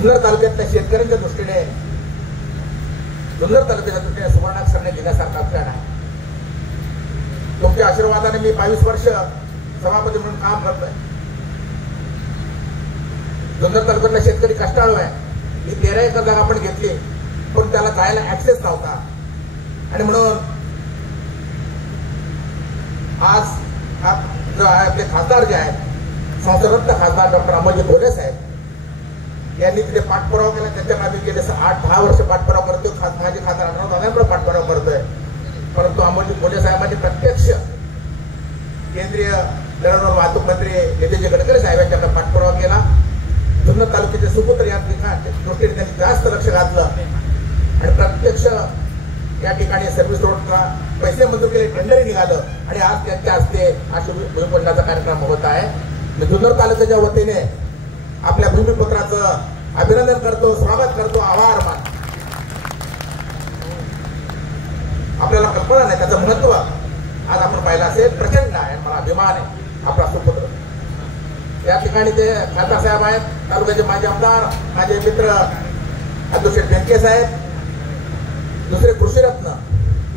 जुन्नर तालुक्यातल्या शेतकऱ्यांच्या दृष्टीने जुन्नर तालुक्याच्या दृष्टीने सुवर्णाक्षराने लिहिण्यासारखा क्षण आहे. तुमच्या आशीर्वादाने मी 22 वर्ष सभापती म्हणून काम करतोय. जुन्नर तालुक्यातला शेतकरी कष्टाळू आहे. ही 13 एकर जागा आपण घेतली, पण त्याला जायला ऍक्सेस नव्हता आणि म्हणून आज जो आहे आपले खासदार जे आहेत संसदरत्न खासदार डॉक्टर अमोलजी कोल्हे साहेब यांनी तिथे पाठपुरावा केला. त्याच्या मागे गेले 8-10 वर्ष पाठपुरावा करतोय. माझे खासदार आढळराव दादांकडे पाठपुरावा करतोय. परंतु अमोलजी कोल्हे साहेबांनी प्रत्यक्ष केंद्रीय दळणवळण वाहतूक मंत्री नितीन गडकरी साहेब यांच्याकडे पाठपुरावा केला. जुन्नर तालुक्याचे सुपुत्र या दृष्टीने त्यांनी जास्त लक्ष घातलं आणि प्रत्यक्ष या ठिकाणी सर्व्हिस रोडला पैसे मंजूर केले, टेंडरही निघालं आणि आज त्यांच्या हस्ते हा भूमिपूजनाचा कार्यक्रम होत आहे. मी जुन्नर तालुक्याच्या वतीने आपल्या भूमिपुत्राचं अभिनंदन करतो, स्वागत करतो, आभार मानतो. आपल्याला कल्पना नाही त्याचं महत्व आज आपण पाहिलं असेल, प्रचंड आहे. मला अभिमान आहे आपला सुपुत्र. या ठिकाणी ते खासदार साहेब आहेत, तालुक्याचे माजी आमदार, माझे मित्र अध्यक्ष बेनके साहेब, दुसरे कृषीरत्न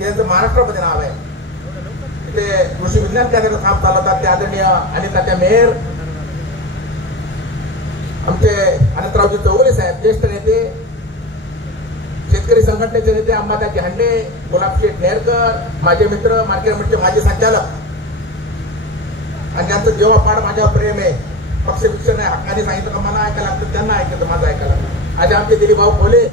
यांचं महाराष्ट्रामध्ये नाव आहे. तिथे कृषी विज्ञान केंद्राचं काम चालवतात ते आदरणीय अनिताच्या मेहर, आमचे अनंतरावजी चौगुले साहेब ज्येष्ठ नेते, शेतकरी संघटनेचे नेते अंबादाजी हांडे, गुलाबशेठ नेरकर, माझे मित्र मार्केट कमिटीचे माजी संचालक आणि ज्यांचं जेव्हापाड माझ्यावर प्रेम आहे, पक्ष विक्षण आहे, हक्काने सांगितलं का मला ऐकायला लागतं त्यांना ऐकलं माझं ऐकायला. आज आमचे दिलीपभाऊ खोले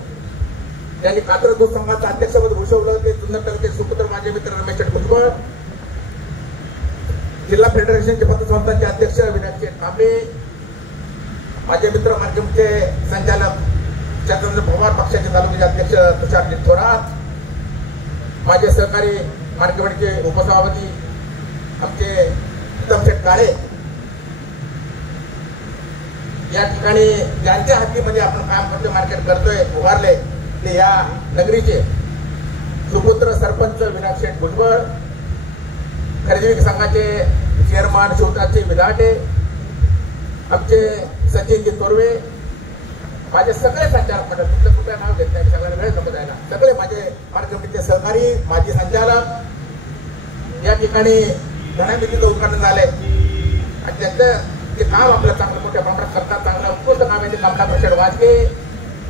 त्यांनी कात्रज दूध संघाचं अध्यक्षपद भूषवलं. ते जुन्नर तालुक्याचे सुपुत्र माझे मित्र रमेश भुजबळ, जिल्हा फेडरेशनचे पतसंस्थांचे अध्यक्ष विनायक कांबळे, माझे मित्र मार्केटचे संचालक चंद्रशेखर पवार, पक्षाचे तालुक्याचे अध्यक्ष तुषार थोरात, माझे सहकारी मार्केटचे उपसभापती आमचे उत्तमशेठ काळे. या ठिकाणी ज्यांच्या हातीमध्ये आपण काम करतोय, मार्केट करतोय, उभारले ते या नगरीचे सुपुत्र सरपंच विनायक शेठ भुजबळ, खरेदी संघाचे चेअरमन शिवराजचे विधाटे, आमचे सचिनजी तोरवे, माझे सगळे संचालक मंडळ, तुमचं कुठे नाव घेत नाही, सगळ्यांना वेळ नको द्यायला, सगळे माझे मार्केटचे सहकारी, माजी संचालक. या ठिकाणी धनामितीचं उद्घाटन झालंय आणि त्यांचं ते काम आपलं चांगलं मोठ्या प्रमाणात करतात. चांगलं उत्कृष्ट काम आहे ते. कमला प्रसाद वाजके,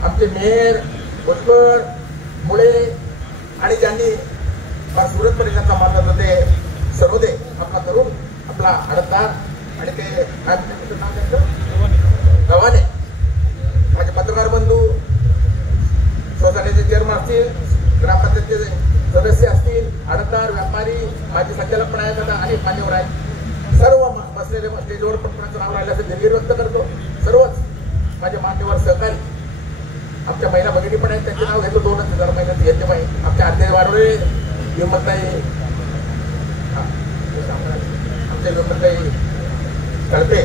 आमचे मेयर भुजबळ, मुळे आणि ज्यांनी सुरत परिषदेचा मानलं होतं ते सर्वदे आपला तरुण, आपला आडतदार आणि ते गव्हाणे, माझे पत्रकार बंधू, सोसायटीचे चेअरमन असतील, ग्रामपंचायतचे सदस्य असतील, आडतदार, व्यापारी, माझे संचालक पण आहेत, आता अनेक मान्यवर आहेत. सर्व बसलेले स्टेजवर पण कोणाचं नाव राहिलं असेल दिलगिरी व्यक्त करतो. सर्वच माझे मान्यवर सहकारी, आमच्या महिला भगिनी पण आहेत, त्यांचे नाव घेतो. 2000 महिन्यात घेतले पाहिजे. आमच्या आद्य वारुळे, विमलताई, आमचे विमलताई कळते,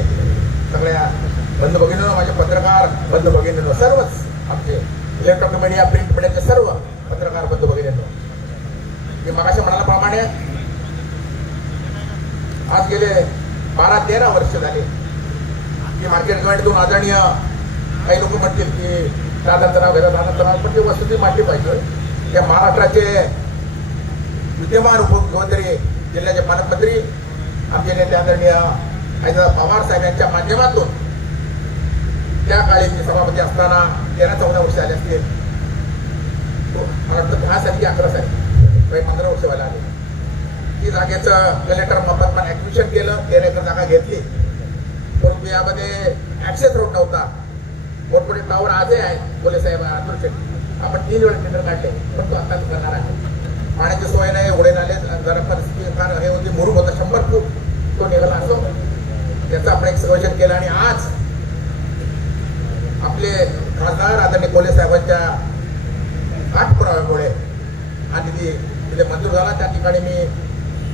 सगळ्या बंधू भगिनींनो, माझे पत्रकार बंधू भगिनींनो, सर्वच आमचे इलेक्ट्रॉनिक मीडिया, प्रिंट मीडियाचे सर्व पत्रकार बंधू भगिनींनो, मी मगाशी म्हणाल्याप्रमाणे आज गेले 12-13 वर्ष झाले की मार्केट कमिटीतून आदरणीय काही लोक म्हणतील की दादांचं नाव घेतात, दादांचं नाव, पण ती वस्तुस्थिती मांडली पाहिजे. त्या महाराष्ट्राचे विद्यमान उपमुख्यमंत्री, जिल्ह्याचे पालकमंत्री, आमचे नेते आदरणीय अजितदादा पवार साहेब यांच्या माध्यमातून त्या काळी मी सभापती असताना 13-14 वर्ष आले असतील, मला वाटतं 10 साली की 11 साली, काही 15 वर्ष व्हायला आले. ती जागेचं कलेक्टर मोफतमान ऍक्विजिशन केलं, 13 एकर जागा घेतली. परंतु यामध्ये ऍक्सेस रोड नव्हता. मोठमोठे टावर आजही आहे. कोल्हे साहेब आपण 3 वेळा टेंडर काढले, परंतु आता करणार आहे. पाण्याची सोय नाही, उडे नाले जरा परिस्थिती फार हे होती, मुरुम होता 100 फूट, तो निघाला असो. त्याचं आपण एक सर्वेक्षण केलं आणि आज आपले खासदार आदरणीय कोल्हे साहेबांच्या पाठपुराव्यामुळे आणि तिथे मंजूर झाला. त्या ठिकाणी मी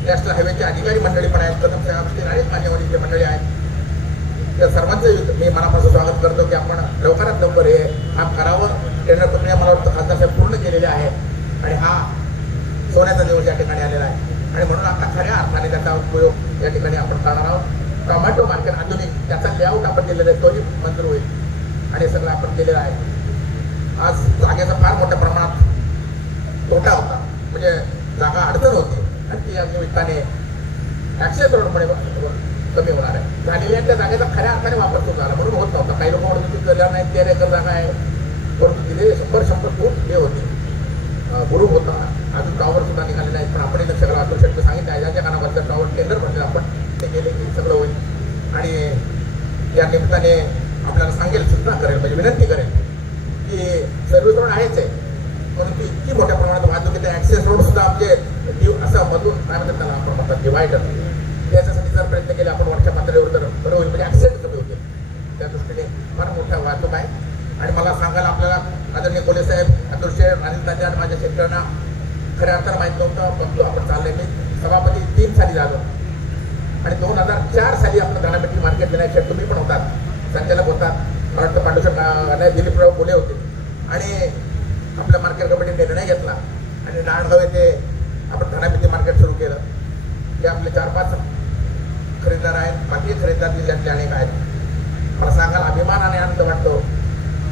नॅशनल हायवेचे अधिकारी मंडळी पण आहेत, कदम साहेब असतील, अनेक मान्यवरीचे मंडळी आहेत. त्या सर्वांचं मी मनापासून स्वागत करतो की आपण लवकरात लवकर हे काम करावं. टेंडर प्रक्रिया मला वाटतं खासदार साहेब पूर्ण केलेले आहे आणि हा सोन्याचा दिवस या ठिकाणी आलेला आहे आणि म्हणून आता खऱ्या अर्थाने त्याचा उपयोग या ठिकाणी आपण करणार आहोत. टोमॅटो मार्केट आधुनिक त्याचा लेआउट आपण दिलेला आहे, तोही मंजूर होईल. आणि सगळं आपण केलेलं आहे. आज जागेचा फार मोठ्या प्रमाणात तोटा होता, म्हणजे जागा अडचण होती आणि ती या निमित्ताने ऍक्सेस रोडमुळे कमी होणार आहे. झालेल्या त्या जागेचा खऱ्या अर्थाने वापर तो झाला म्हणून होत नव्हता. काही लोक म्हणून तुम्ही केल्या नाही 13 एकर जागा आहे, परंतु तिथे 100 फूट हे होते गुरु होता. अजून टॉवर सुद्धा निघाले नाहीत, पण आपण लक्ष करा. अतुल शेट्टी सांगितलं ज्याच्या कानावरचं टॉवर टेंडर म्हणजे आपण ते गेले की सगळं होईल. आणि या निमित्ताने आपल्याला सांगेल, सूचना करेल, म्हणजे विनंती करेल की सर्व्हिस रोड आहेच आहे, परंतु इतकी मोठ्या प्रमाणात वाहतुकीचा ऍक्सेस रोड सुद्धा आमचे असं मधून काय म्हणतात त्याला आपण म्हणतात डिवायडर, त्याच्यासाठी जर प्रयत्न केले आपण वरच्या पातळीवर तर बरं होईल, म्हणजे ऍक्सिडेंट कमी होतील. त्या दृष्टीने फार मोठा वाहतूक आहे. आणि मला सांगायला आपल्याला आदरणीय कोले साहेब, अतुल शेठ, अनिल तात्या माझ्या शेतकऱ्यांना खऱ्या अर्थानं माहीत नव्हतं, परंतु आपण चाललंय. मी सभापती 3 साली झालो आणि 2004 साली आपलं दाणापेटी मार्केट विनायक तुम्ही पण होतात, संचालक होतात, मला वाटतं पांडुशेठ दिलीपराव बोले होते. आणि आपल्या मार्केट कमिटीने निर्णय घेतला आणि नांदगाव येथे आपण दाणापेटी मार्केट सुरू केलं. हे आपले 4-5 खरेदीदार आहेत, बाकी खरेदीदार जिल्ह्यातले अनेक आहेत. मला सांगायला अभिमान आणि आनंद वाटतो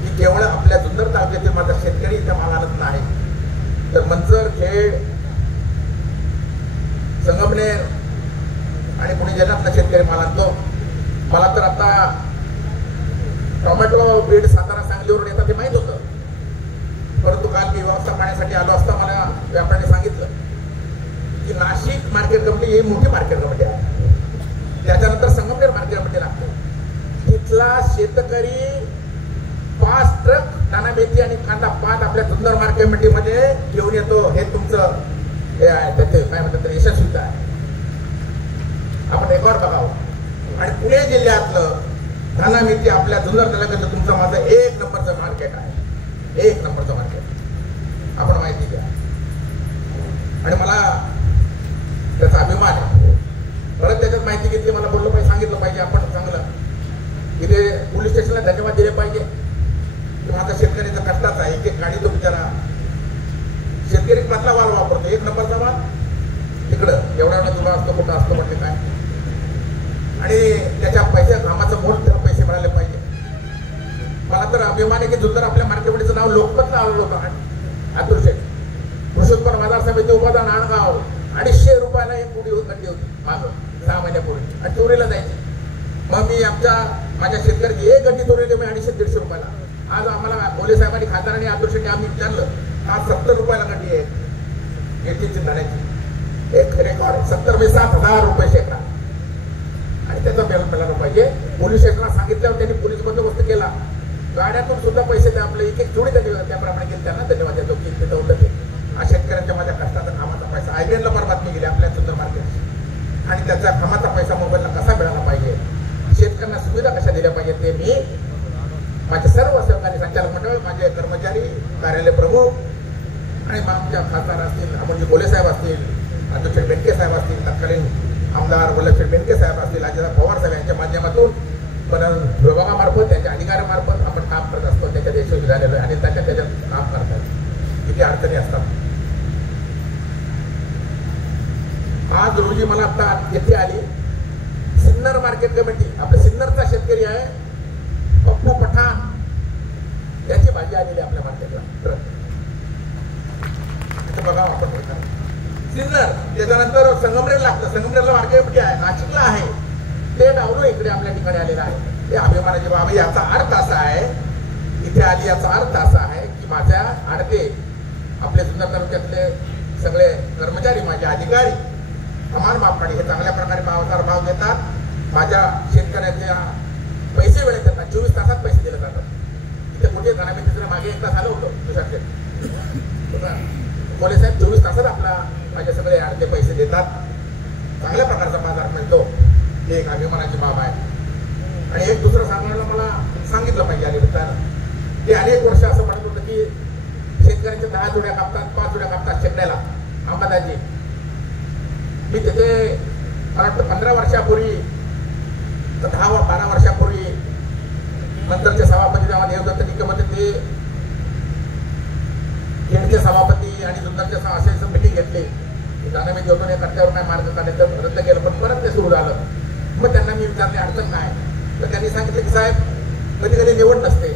की केवळ आपल्या जुन्नर तालुक्यातील माझा शेतकरी इथं माल आणत नाही, तर मंचर, खेड, संगमनेर आणि पुणे जिल्ह्यातला शेतकरी माल आणतो. मला तर आता टोमॅटो बीड, सातारा, सांगलीवरून येतात ते माहीत होतं, परंतु काल मी व्यवस्था पाहण्यासाठी आलो असता मला व्यापाऱ्याने सांगितलं की नाशिक मार्केट कमिटी ही मोठी मार्केट कमिटी आहे, त्याच्यानंतर संगमनेर मार्केट कमिटी लागते. तिथला शेतकरी 5 ट्रक दाणा मेथी आणि कांदा पात आपल्या जुन्नर मार्केट कमिटीमध्ये घेऊन येतो. हे तुमचं हे आहे, त्याचे काय म्हणतात यशस्वीता आहे. आपण रेकॉर्ड बघावं. आणि पुणे जिल्ह्यातलं दाणा मेथी आपल्या जुन्नर तालुक्याचं तुमचं माझं 1 नंबरचं मार्केट आहे, 1 नंबरचं मार्केट. आपण माहिती घ्या. आणि मला त्याचा अभिमान आहे. परत त्याच्यात माहिती घेतली, मला बोललं पाहिजे, सांगितलं पाहिजे आपण चांगलं. इथे पोलीस स्टेशनला धन्यवाद दिले पाहिजे की माझा शेतकऱ्याचा कष्टाचा आहे. एक गाडी तो बिचारा शेतकरी कुठला माल वापरतो, 1 नंबरचा माल तिकडं एवढा तुला असतो, कुठं असतो म्हणजे काय. आणि त्याच्या पैसे कामाचं मोठ त्याला पैसे मिळाले पाहिजे. मला तर अभिमान आहे की जुन्नर आपल्या मार्केटचं नाव लोकमतला आलेलं होतं. अतुल शेठ, कृषी उत्पन्न बाजार समिती उपादान नांदगाव 250 रुपयाला एक गुढी गड्डी होती मागं 6 महिन्यापूर्वी, आणि चोरीला जायची. मग मी माझ्या शेतकऱ्याची एक गड्डी चोरीली मी 250-150 रुपयाला. आज आम्हाला कोले साहेबांनी, खासदारांनी, अतुल शेट्टी आम्ही विचारलं, आज 70 रुपयाला गड्डी आहे मेथीची दाण्याची. एक रेकॉर्ड 70 म्हणजे 7,000 रुपये शेकडा. आणि त्याचा बेल मिळाला पाहिजे. पोलीस स्टेशनला सांगितल्यावर त्यांनी पोलीस बंदोबस्त केला, गाड्यातून सुद्धा पैसे ते आपले एक जोडी त्यांनी त्याप्रमाणे केली. त्यांना धन्यवाद देतो की तिथं होतं ते. शेतकऱ्यांच्या माझ्या कष्टाचा कामाचा पैसा आयबीएनला पण बातमी गेली आपल्या जुन्नर मार्केट, आणि त्याचा कामाचा पैसा मोबाईलला कसा मिळाला पाहिजे, शेतकऱ्यांना सुविधा कशा दिल्या पाहिजे, ते मी माझे सर्व सहकारी, संचालक मंडळ, माझे कर्मचारी, कार्यालय प्रमुख आणि आमच्या खासदार असतील, अमोलजी कोले साहेब असतील, अतुल बेनके साहेब असतील, तत्कालीन आमदार वल्लभशेठ बेनके साहेब असतील, अजितदादा पवार साहेब यांच्या माध्यमातून पण विभागामार्फत, त्यांच्या अधिकाऱ्यामार्फत आपण काम करत असतो. त्याच्यात यशस्वी झालेलं आहे आणि त्याच्यात काम करतात. किती अडचणी असतात. आज रोजी मला आता येथे आली सिन्नर मार्केट कमिटी, आपल्या सिन्नरचा शेतकरी आहे पप्पू पठाण, त्याची भाजी आलेली आपल्या मार्केटला. बघा आपण सिन्नर, त्याच्यानंतर संगमनेर लागतं, संगमनेरला मार्केट कमिटी आहे, नाशिकला आहे, ते डावलो इकडे आपल्या ठिकाणी आलेलं आहे. हे अभिमानाची बाब आहे. याचा अर्थ असा आहे, इथे आली याचा अर्थ असा आहे की माझ्या आडते आपले जुन्नर तालुक्यातले सगळे कर्मचारी, माझे अधिकारी कमान मापणी हे चांगल्या प्रकारे भाव देतात. माझ्या शेतकऱ्याच्या पैसे वेळेत देतात, 24 तासात पैसे दिले जातात. इथे कुठे दाणापेटीचं मागे 1 तास आलं होतं तुषार कोले साहेब, 24 तासात आपला माझे सगळे आडते पैसे देतात. चांगल्या प्रकारचा बाजार मिळतो. ही एक अभिमानाची बाब आहे. आणि एक दुसरं सांगण्याला मला सांगितलं पाहिजे आणि मित्रांनो, ते अनेक वर्ष असं म्हणत होतं की शेतकऱ्यांच्या 10 जोड्या कापतात, 5 जोड्या कापतात शेकड्याला अंबादाजी. मी तिथे मला वाटतं 15 वर्षापूर्वी, 10-12 वर्षापूर्वी नंतरचे सभापती जेव्हा देवदत्त निकम होते, ते खेडचे सभापती आणि जुन्नरचे असे मिटिंग घेतली. त्याने मी जेवतो कट्ट्यावर काय मार्ग काढायचं रद्द केलं, पण परत ते सुरू झालं. मग त्यांना मी विचारले अडचण काय, तर त्यांनी सांगितलं की साहेब कधी कधी निवड नसते,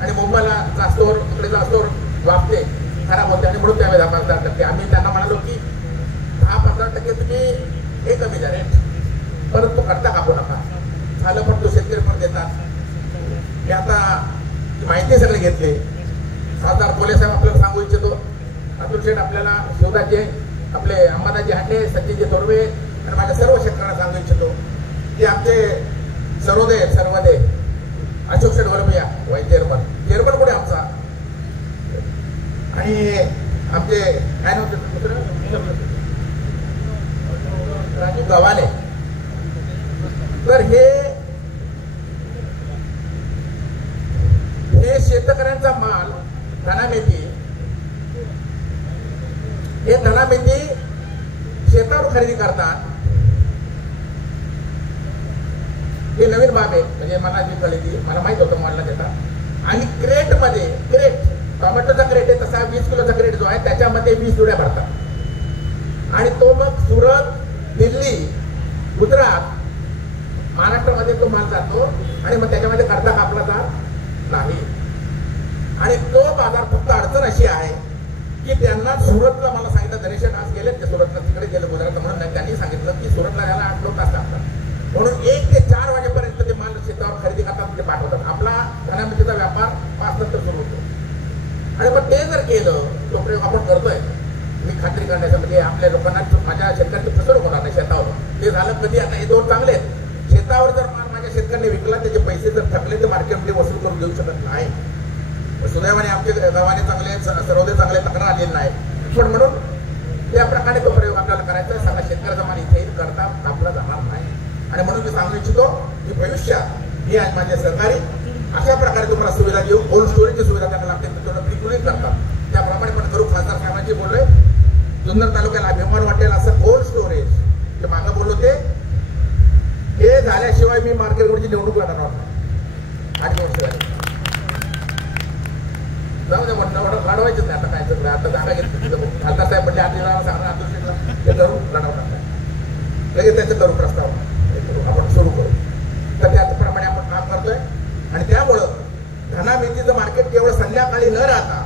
आणि मुंबईला स्टोर इकडेचा स्टोर वापते खराब होते आणि म्हणून त्यावेळेस 10-15% आम्ही त्यांना म्हणालो की 10-15% तुम्ही हे कमी द्या रेट, परंतु करता कापू नका. झालं पण तो शेतकरी पण देतात. मी आता माहिती सगळे घेतली. खासदार कोले साहेब आपल्याला सांगू इच्छितो, अतुल शेठ आपल्याला, शिवदाचे, आपले अंबादाजी हांडे, सचिनजी तोरवे आणि माझ्या सर्व शेतकऱ्यांना सांगू इच्छितो की आमचे सर्वदे अशोक शेठ वरमिया वाईस चेअरमन कोणी आमचा, आणि आमचे काय नव्हतं राजू गव्हाणे. तर हे शेतकऱ्यांचा माल धनामेथी, हे धनामेथी शेतावर खरेदी करतात. हे नवीन बाब आहे, म्हणजे मला जी कळली ती मला माहित होतं मॉलला देतात. आणि क्रेट मध्ये, क्रेट टोमॅटोचा क्रेट आहे तसा 20 किलोचा क्रेट जो आहे त्याच्यामध्ये 20 जुड्या भरतात आणि तो मग सुरत, दिल्ली, गुजरात, महाराष्ट्रामध्ये तो माल जातो आणि मग त्याच्यामध्ये करता कापला जात नाही. आणि तो बाजार फक्त अडचण अशी आहे की त्यांना सुरतला, मला सांगितलं गणेशन आज गेले ते सुरतला, तिकडे गेले गुजरातला, म्हणून त्यांनी सांगितलं की सुरतला याला 8-9 तास लागतात. म्हणून 1 ते 4 वाजेपर्यंत ते माल शेतावर खरेदी करतात, ते पाठवतात. आपला धनामेथीचा व्यापार 5 नंतर सुरू होतो. आणि मग ते जर केलं, तो प्रयोग आपण करतोय, मी खात्री करण्याचा, म्हणजे आपल्या लोकांना, माझ्या शेतकऱ्यांची फसवणूक होणार नाही शेतावर. ते झालं कधी, आता हे 2 चांगले आहेत. शेतावर जर माल माझ्या शेतकऱ्यांनी विकला, त्याचे पैसे जर थकले तर मार्केटमध्ये वसूल करून देऊ शकत नाही. सुदैवाने आमचे गावाने चांगले, सर्वदे चांगले, तक्रार आलेली नाही. पण म्हणून त्या प्रकारे तो प्रयोग आपल्याला करायचा आहे. सगळा शेतकऱ्याचा माल इथे करता आपला जाणार नाही. आणि म्हणून मी सांगू इच्छितो की भविष्यात हे आज माझे सहकारी अशा प्रकारे तुम्हाला सुविधा देऊ, कोल्ड स्टोरेजची सुविधा त्यांना लागते, तेवढं प्रिक्युलिंग करतात. त्याप्रमाणे पण करू. खासदार साहेबांची बोललोय, जुन्नर तालुक्याला अभिमान वाटेल असं कोल्ड स्टोरेज जे मागं बोललो ते झाल्याशिवाय मी मार्केट बोर्डची निवडणूक लढणार नाही. 8 वर्ष झाली. जाऊ दे म्हणणं, लढवायचं नाही. आता काय सगळं, आता जागा घेतली. खासदार साहेब म्हणजे आधी सांगणार अतुल ते करून लढवणार नाही. लगेच त्याचं करू प्रस्ताव आपण सुरू करू. तर त्याचप्रमाणे आपण काम करतोय. आणि त्यामुळं धनामेथीचं मार्केट केवळ संध्याकाळी न राहता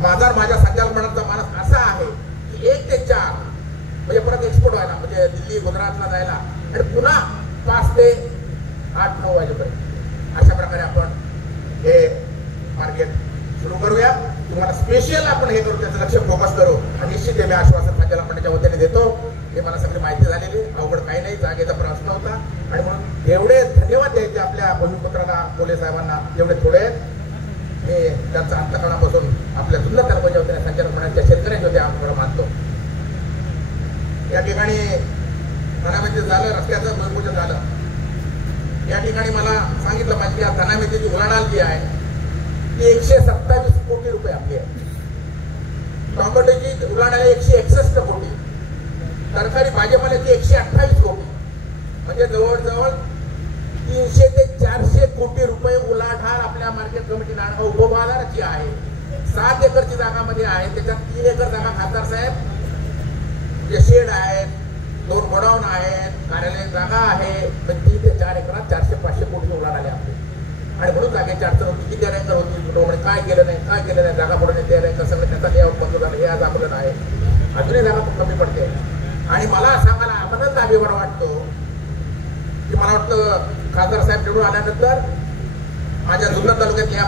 बाजार माझ्या संचालनाचा मानस असा आहे की 1 ते 4 म्हणजे परत एक्सपोर्ट व्हायला, म्हणजे दिल्ली, गुजरातला जायला, आणि पुन्हा 5 ते 8-9 वाजेपर्यंत अशा प्रकारे आपण हे मार्केट सुरू करूया. तुम्हाला स्पेशल आपण हे करू, त्याचं लक्ष फोकस करू. आणि निश्चित हे मी आश्वासन संचालनाच्या वतीने देतो. हे मला सगळी माहिती झालेली, अवघड काही नाही, जागेचा प्रश्न होता. आणि म्हणून एवढे धन्यवाद द्यायचे आपल्या भूमिपुत्राला, कोले साहेबांना, एवढे थोडे मी त्यांचा अंतःकरणापासून आपल्या जुन्नर तालुक्याच्या वतीने संचालनाच्या शेतकऱ्यांच्या वतीने आपण मानतो. या ठिकाणी धनामेथी झालं, रस्त्याचं भूमिपूजन झालं. या ठिकाणी मला सांगितलं पाहिजे की धनामेथीची उलाढाल जी आहे ती 127 कोटी रुपये आपली आहे. टोमॅटोची उलाढाल 161 कोटी, तरकारी भाजीपाल्याची 128 कोटी, म्हणजे जवळजवळ 300 ते 400 कोटी रुपये उलाढाल आपल्या मार्केट कमिटी नांदगाव उपबाजाराची आहे. 7 एकरची जागामध्ये आहे. त्याच्यात 3 एकर जागा खासदार साहेब जे शेड आहेत, 2 गोडाऊन आहेत, कार्यालय जागा आहे. 3 ते 4 एकरात 400-500 कोटी उलाढाल आले आपले. आणि म्हणून जागेची अडचण होती. किती रँकर होती, काय केलं नाही, जागा पडून ते रँकर सगळं त्याचा लेआउट बंद झालं, हे आज आपलं आहे. अजूनही जागा खूप कमी पडते. आणि मला सांगायला आनंद अभिमान वाटतो की मला वाटतं खासदार साहेब निवडून आल्यानंतर माझ्या जुन्नर तालुक्यातल्या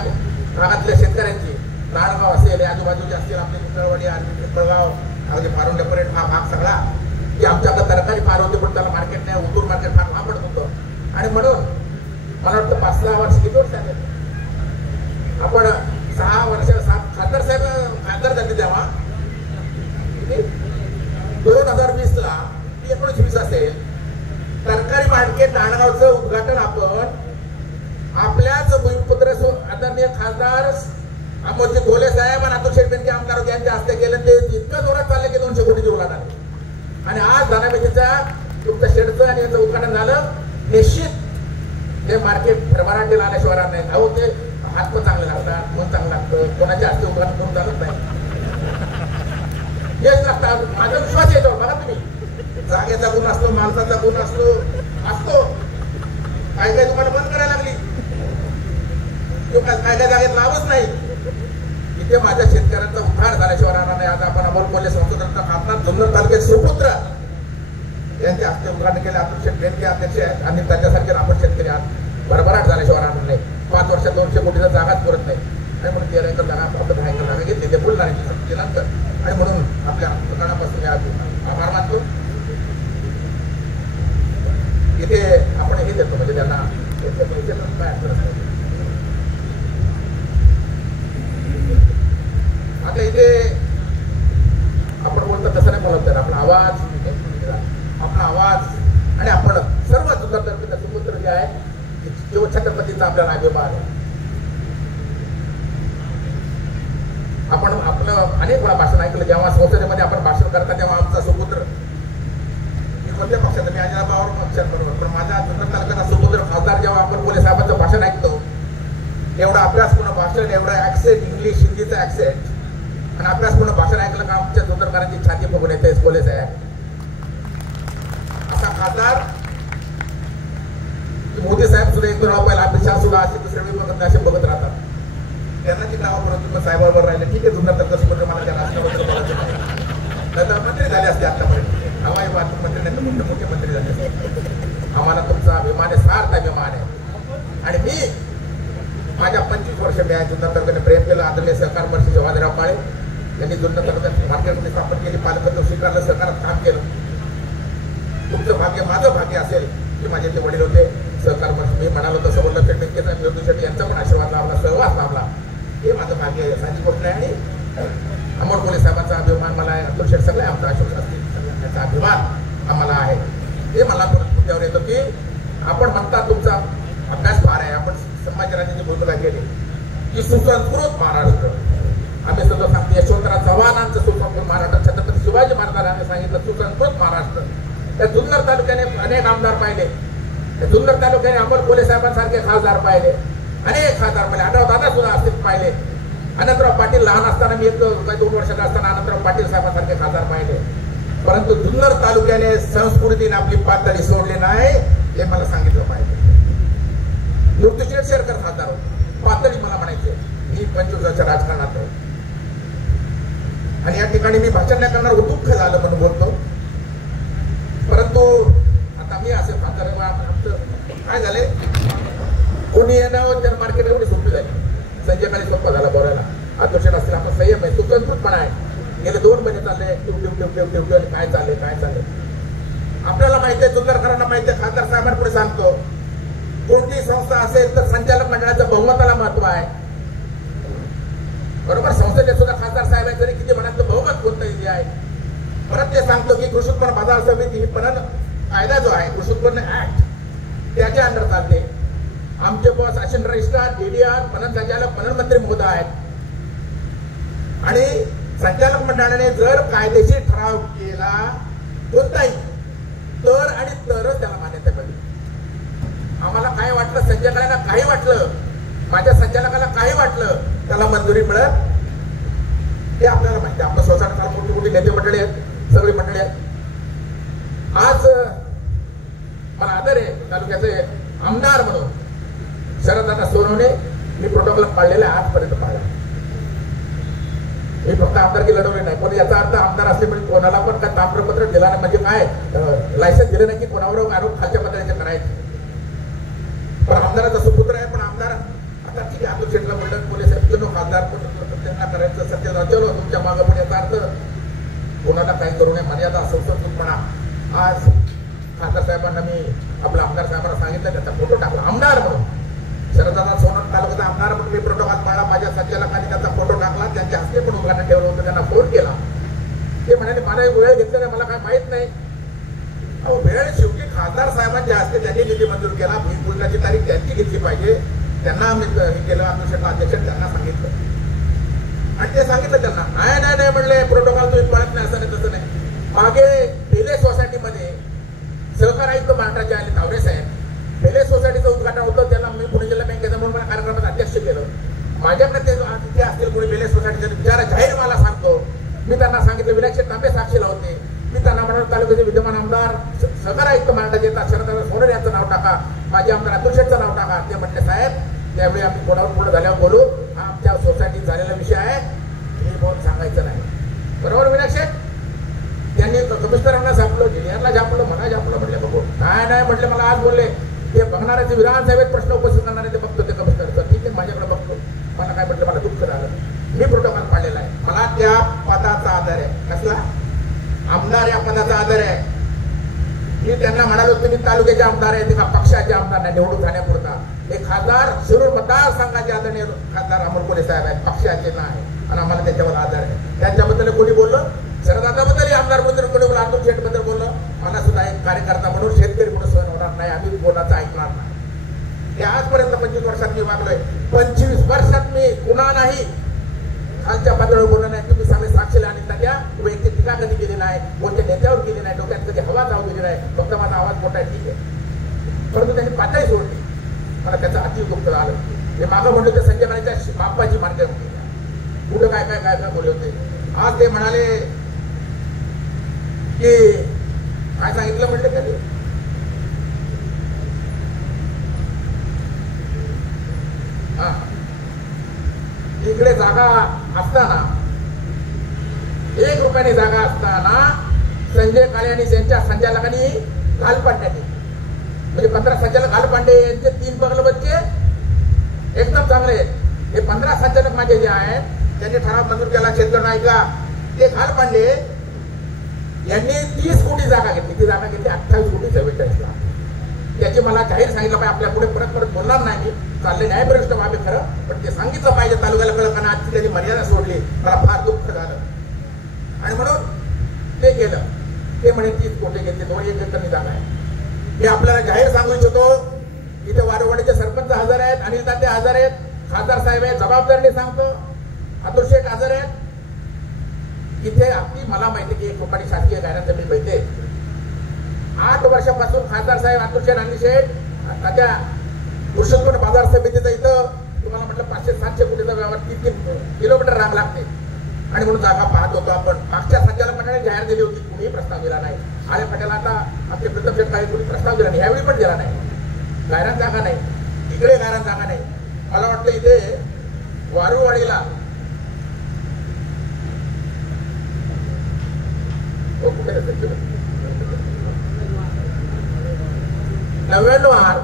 भागातल्या शेतकऱ्यांची, नाळगाव असेल, आजूबाजूचे असतील, आपले चित्रवाडी, पिंपळगाव, अगदी पारोंड्यापर्यंत हा भाग सगळा, की आमच्याकडे तरकारी फार होती पण त्याला मार्केट नाही, उतूर मार्केट फार महाग पडत होतं. आणि म्हणून मला वाटतं 5-6 वर्ष किती वर्ष झाले आपण 6 वर्ष खासदार साहेब खासदार झाले तेव्हा 2020ला 19-20 असेल, तरकारी मार्केट नांदगावचं उद्घाटन आपण आपल्याच भूमिपुत्र आदरणीय खासदार अमोलजी कोले साहेब आणि अतुल शेठ बेनके आमदार यांच्या हस्ते केलं. ते इतकं जोरात चाललं की 200 कोटीची उलाढाल. आणि आज धनामेथीचा तुमच्या शेडचं आणि याचं उद्घाटन झालं. निश्चित हे मार्केट भरभराटीला आल्याशिवाय राहत नाही. अहो ते हात पण चांगले लागतात, मन चांगलं लागतं, कोणाच्या हस्ते उद्घाटन करून चालत नाही. हेच लागतात. माझा विश्वास येतो. बघा तुम्ही, जागेचा गुण असतो, माणसाचा गुण असतो. काही तुम्हाला बंद करायला लागली. किंवा काय काय जागेत लाभच नाही. इथे माझ्या शेतकऱ्यांचा उद्धार झाल्याशिवाय राहणार नाही. आज आपण अमोल कोल्हे संशोधनाचा खासदार जुन्नर तालुक्यात सुपुत्र यांच्या हस्ते उद्घाटन केले. अध्यक्ष बेनके अध्यक्ष आहेत आणि त्याच्यासारखे आपण शेतकरी आहात. भरभराट झाल्याशिवाय राहणार नाही. 5 वर्षात 200 कोटीचा जागाच पुरत नाही आणि म्हणून 13 एकर जागा फक्त 10 एकर जागा घेतली ते बोलणाऱ्यांची सक्तीनंतर आणि म्हणून आपल्या दुकानापासून मी आभार मानतो. इथे आपण हे देतो म्हणजे त्यांना पैसे काय अडचण नाही. आता इथे आपण बोलतो तसं नाही बोलत तर आपला आवाज आणि आपण सर्व जुन्नर सुपुत्र जे आहे जो छत्रपतीचा आपल्याला अभिमान आहे. आपण आपलं अनेक वेळा भाषण ऐकलं. जेव्हा संसदेमध्ये आपण भाषण करता तेव्हा आमचा सुपुत्र मी कोणत्या पक्षाचा मी अजिबावर पक्षांबरोबर पण माझ्या जुन्नर तालुक्याचा सुपुत्र खासदार जेव्हा आपण कोल्हे साहेबांचं भाषण ऐकतो एवढा अभ्यासपूर्ण भाषण एवढा ऍक्सेंट इंग्लिश हिंदीचा ऍक्सेंट आणि अभ्यासपूर्ण भाषण ऐकलं का आमच्या जुन्नरकरांची छाती फुगून येते. कोल्हे साहेब असा खासदार मोदी साहेब सुद्धा एक नाव पाहिलं अमित शहा सुद्धा असे दुसरे बघत असे बघत राहतात. त्यांना ती नाव परत तुम्ही साहेबांवर राहिले ठीक आहे. जुन्नर तत्व मला त्या राष्ट्राबद्दल बोलायचं नाही. नंतर मंत्री झाले असते आतापर्यंत हवाई वाहतूक मंत्री नाही तर मुख्यमंत्री झाले असते. आम्हाला तुमचा अभिमान आहे सार्थ अभिमान आहे आणि मी माझ्या 25 वर्ष मी आहे जुन्नर तालुक्याने प्रेम केलं. आदरणीय सहकार मंत्री शिवाजीराव काळे यांनी जुन्नर तालुक्यात मार्केटमध्ये स्थापन केली. पालकत्व स्वीकारलं सहकारात काम केलं. तुमचं भाग्य माझं भाग्य असेल की माझे ते वडील होते सहकार मंत्री. मी म्हणालो तसं बोललं शेट्टी विरोधी शेट्टी यांचा पण आशीर्वाद लाभला सहवास लाभला. हे माझं भाग्य आहे साधी गोष्ट नाही. आणि अमोल कोल्हे साहेबांचा अभिमान मला आहे. अतुल शेठ सगळे आमचा आशीर्वाद असतील याचा अभिमान आम्हाला आहे. ते मला परत मुद्द्यावर येतो की आपण म्हणता तुमचा अभ्यास फार आहे. आपण संभाजीराजांची भूमिका केली की सुसंस्कृत महाराष्ट्र आम्ही सगळं सांगतो. यशवंतराव चव्हाणांचं सुसंस्कृत महाराष्ट्र छत्रपती शिवाजी महाराजांनी सांगितलं सुसंस्कृत महाराष्ट्र. त्या जुन्नर तालुक्याने अनेक आमदार पाहिले. त्या जुन्नर तालुक्याने अमोल कोल्हे साहेबांसारखे खासदार पाहिले. अनेक खासदार पाहिले. आढळराव दादा सुद्धा अस्तित्व पाहिले. अनंतराव पाटील लहान असताना मी 2 वर्षाचा असताना अनंतराव पाटील साहेबांसारखे खासदार पाहिले. परंतु जुन्नर तालुक्याने संस्कृतीने आपली पातळी सोडली नाही हे मला सांगितलं पाहिजे. ऋतुशेठ शेरकर खासदार होते. पातळी मला म्हणायचे. मी 25 वर्षाच्या राजकारणात आहे आणि या ठिकाणी मी भाषण नाही करणार दुःख झालं म्हणून बोलतो. परंतु आता मी असे खासदार काय झाले कोणी येणं त्या मार्केट एवढी सोपी झाली. संजय काळी सोपा झाला बोलायला. अध्यक्ष असतील आपण संयम आहे सुसंस्कृतपणा आहे. गेले 2 महिने चालले टिवटिव आणि काय चालले आपल्याला माहिती आहे. जुन्नरकरांना माहिती आहे. खासदार साहेबांपुढे सांगतो कोणती संस्था असेल तर संचालक मंडळाच्या बहुमताला महत्व आहे. बरोबर. संसदेत सुद्धा खासदार साहेब आहे तरी किती म्हणायचं बहुमत कोणतंही आहे. परत ते सांगतो की कृषी उत्पन्न बाजार समिती ही पणन कायदा जो आहे कृषी उत्पन्न ऍक्ट त्याच्या अंडर चालते. आमचे बॉस असिस्टंट रजिस्ट्रार डीडीआर पणन संचालक पणन मंत्री महोदय आहेत आणि संचालक मंडळाने जर कायदेशीर ठराव केला कोणताही तर आणि तरच त्याला मान्यता मिळेल. आम्हाला काय वाटलं संचालकाला काही वाटलं माझ्या संचालकाला काही वाटलं त्याला मंजुरी मिळत हे आपल्याला माहिती आहे. आपल्या सोसायटीला मोठी नेते मंडळी आहेत सगळी मंडळी आहेत. आज मला आदर आहे तालुक्याचे आमदार म्हणून शरददादा सोनवणे मी प्रोटोकॉल पाळलेला आजपर्यंत पाळला. मी फक्त आमदारकी लढवले नाही पण याचा अर्थ आमदार असले म्हणजे कोणाला पण काय ताम्रपत्र दिला नाही म्हणजे काय लायसन्स दिले नाही की कोणावर आरोप खालच्या पत्राचे करायचे. पण आमदाराचा सुपुत्र आहे. पण आमदार आता ठीक आहे अतुल शेठला बोलतात पोलीस खासदार त्यांना करायचं सत्य चलो तुमच्या मागं पण याचा अर्थ कोणाला काही करू नये मर्यादा संसदपणा. आज खासदार साहेबांना मी आपल्या आमदार साहेबांना सांगितलं त्याचा फोटो टाकला आमदार म्हणून शरददादा सोनवणे तालुक्याचा आमदार म्हणून मी प्रोटोकॉल पाळला. माझ्या संचालकांनी त्याचा फोटो टाकला. त्यांच्या हस्ते पण उद्घाटन ठेवलं होतं. त्यांना फोन केला. ते म्हणाले मला वेळ घेतला नाही मला काय माहित नाही. अहो वेळ शेवटी खासदार साहेबांच्या हस्ते त्यांनी निधी मंजूर केला. भूमिपूजनाची तारीख त्यांची घेतली पाहिजे. त्यांना आम्ही केलं अध्यक्ष त्यांना सांगितलं आणि ते सांगितलं त्यांना नाही म्हणले प्रोटोकॉल तुम्ही पाळत नाही असं नाही तसं नाही. मागे पेले सोसायटीमध्ये सहकार आयुक्त महाराष्ट्राचे आले तावरे साहेब पेले सोसायटीचं उद्घाटन होतं. त्याला मी पुणे जिल्हा बँकेचं म्हणून मला कार्यक्रमात अध्यक्ष केलं. माझ्याकडे ते तिथे असतील कोणी पेले सोसायटीचे विचारा जाहीर मला सांगतो. मी त्यांना सांगितलं विनायक तांबे साक्षीला होते. मी त्यांना म्हणाल तालुक्याचे विद्यमान आमदार सहकार आयुक्त महाराष्ट्राचे येतात शरददादा सोनवणे यांचं नाव टाका माझे आमदार अतुल शेठचं नाव टाका. ते म्हटले साहेब त्यावेळी आम्ही कोणावर पुढे झाल्यावर बोलू. हा आमच्या सोसायटीत झालेला विषय आहे, हे बोल सांगायचं नाही. बरोबर मीनाक्षी? त्यांनी कमिशनरांना झापलं, जिल्ह्याला झापलं, मला झापलं. म्हटलं बघू काय नाही म्हटलं. मला आज बोलले ते बघणारे विधानसभेत प्रश्न उपस्थित करणारे ते बघतो ते कमिशनर. ठीक आहे माझ्याकडे बघतो. मला काय म्हटलं, मला दुःख झालं. मी प्रोटोकॉल पाळलेला आहे. मला त्या पदाचा आधार आहे. कसला? आमदार या पदाचा आधार आहे. मी त्यांना म्हणालो तुम्ही तालुक्याचे आमदार आहे, ते पक्षाचे आमदार नाही, निवडून जाण्यापुरता. हे खासदार शिरूर मतदारसंघाचे आदरणीय खासदार अमर कोल्हे साहेब आहेत, पक्षाचे नाही. आणि आम्हाला त्याच्यावर आधार आहे. त्यांच्याबद्दल कोणी बोललं? शरदादाबद्दल आमदार बद्दल कोणी बोललं? अतुल शेठ बद्दल बोललं. मला सुद्धा एक कार्यकर्ता म्हणून शेतकरी म्हणून सहन होणार नाही. आम्ही कोणाचं ऐकणार नाही. ते आजपर्यंत 25 वर्षात मी वागलोय. 25 वर्षात मी कुणा नाही खालच्या पातळीवर बोललो नाही. तुम्ही सगळे साक्षीला आणि त्या वैयक्तिक टीका कधी केली नाही, कोणत्या नेत्यावर केली नाही, डोक्यात कधी हवा जाऊ दिली नाही. फक्त माझा आवाज मोठा आहे, ठीक आहे. परंतु त्यांनी पातळी सोडली. मला त्याचं अतिदुःख झालं. मी मागं म्हणलो ते संजय मानेच्या बाप्पाची मार्केट होती. पुढे काय काय काय काय बोलले होते. आज ते म्हणाले की काय सांगितलं म्हटलं त्यांनी, हा इकडे जागा असताना 1 रुपयाने जागा असताना संजय काळे आणि त्यांच्या संचालकांनी घालपांड्यांनी म्हणजे 15 संचालक घालपांडे यांचे 3 बगल बच्चे एकदम चांगले आहेत. हे 15 संचालक माझे जे आहेत त्यांनी ठराव मंजूर केला क्षेत्र नाईकला. ते घालपांडे यांनी 30 कोटी जागा घेतली. ती जागा घेतली 28 कोटी 44 लाख. त्याची मला जाहीर सांगितलं पाहिजे. आपल्या पुढे परत परत बोलणार नाही. चालले न्यायप्रविष्ट व्हावे खरं, पण ते सांगितलं पाहिजे तालुक्याला कळलं. आजची त्यांनी मर्यादा सोडली. मला फार दुःख झालं. आणि म्हणून ते केलं. ते म्हणे 30 कोटी घेतले, 2 एकरची जागा आहे. मी आपल्याला जाहीर सांगू इच्छितो, इथे वारवाडीचे सरपंच हजर आहेत, अनिल तात्या हजर आहेत, खासदार साहेब आहेत, जबाबदारीने सांगतो, अतुल शेठ हजर आहेत. इथे अगदी मला माहिती की 1 कोटी शासकीय गायरान जमीन मिळते. 8 वर्षापासून खासदार साहेब अतुल शेठ, अनिल शेठ तात्या पुरुषोत्तम बाजार समितीचं इथं तुम्हाला म्हटलं 500-700 कोटीचा व्यवहार 3 किलोमीटर रांग लागते. आणि म्हणून जागा पाहत होतो आपण. मागच्या संचालक मंडळाने जाहीर दिली होती, कुणीही प्रस्ताव दिला नाही. आले पटेल आता आपले प्रीतम शेठ काही कोणी प्रस्ताव दिला नाही, यावेळी पण दिला नाही. गायरान जागा नाही, इकडे गायरान जागा नाही. मला वाटतं इथे वारुवाडीला 99 आर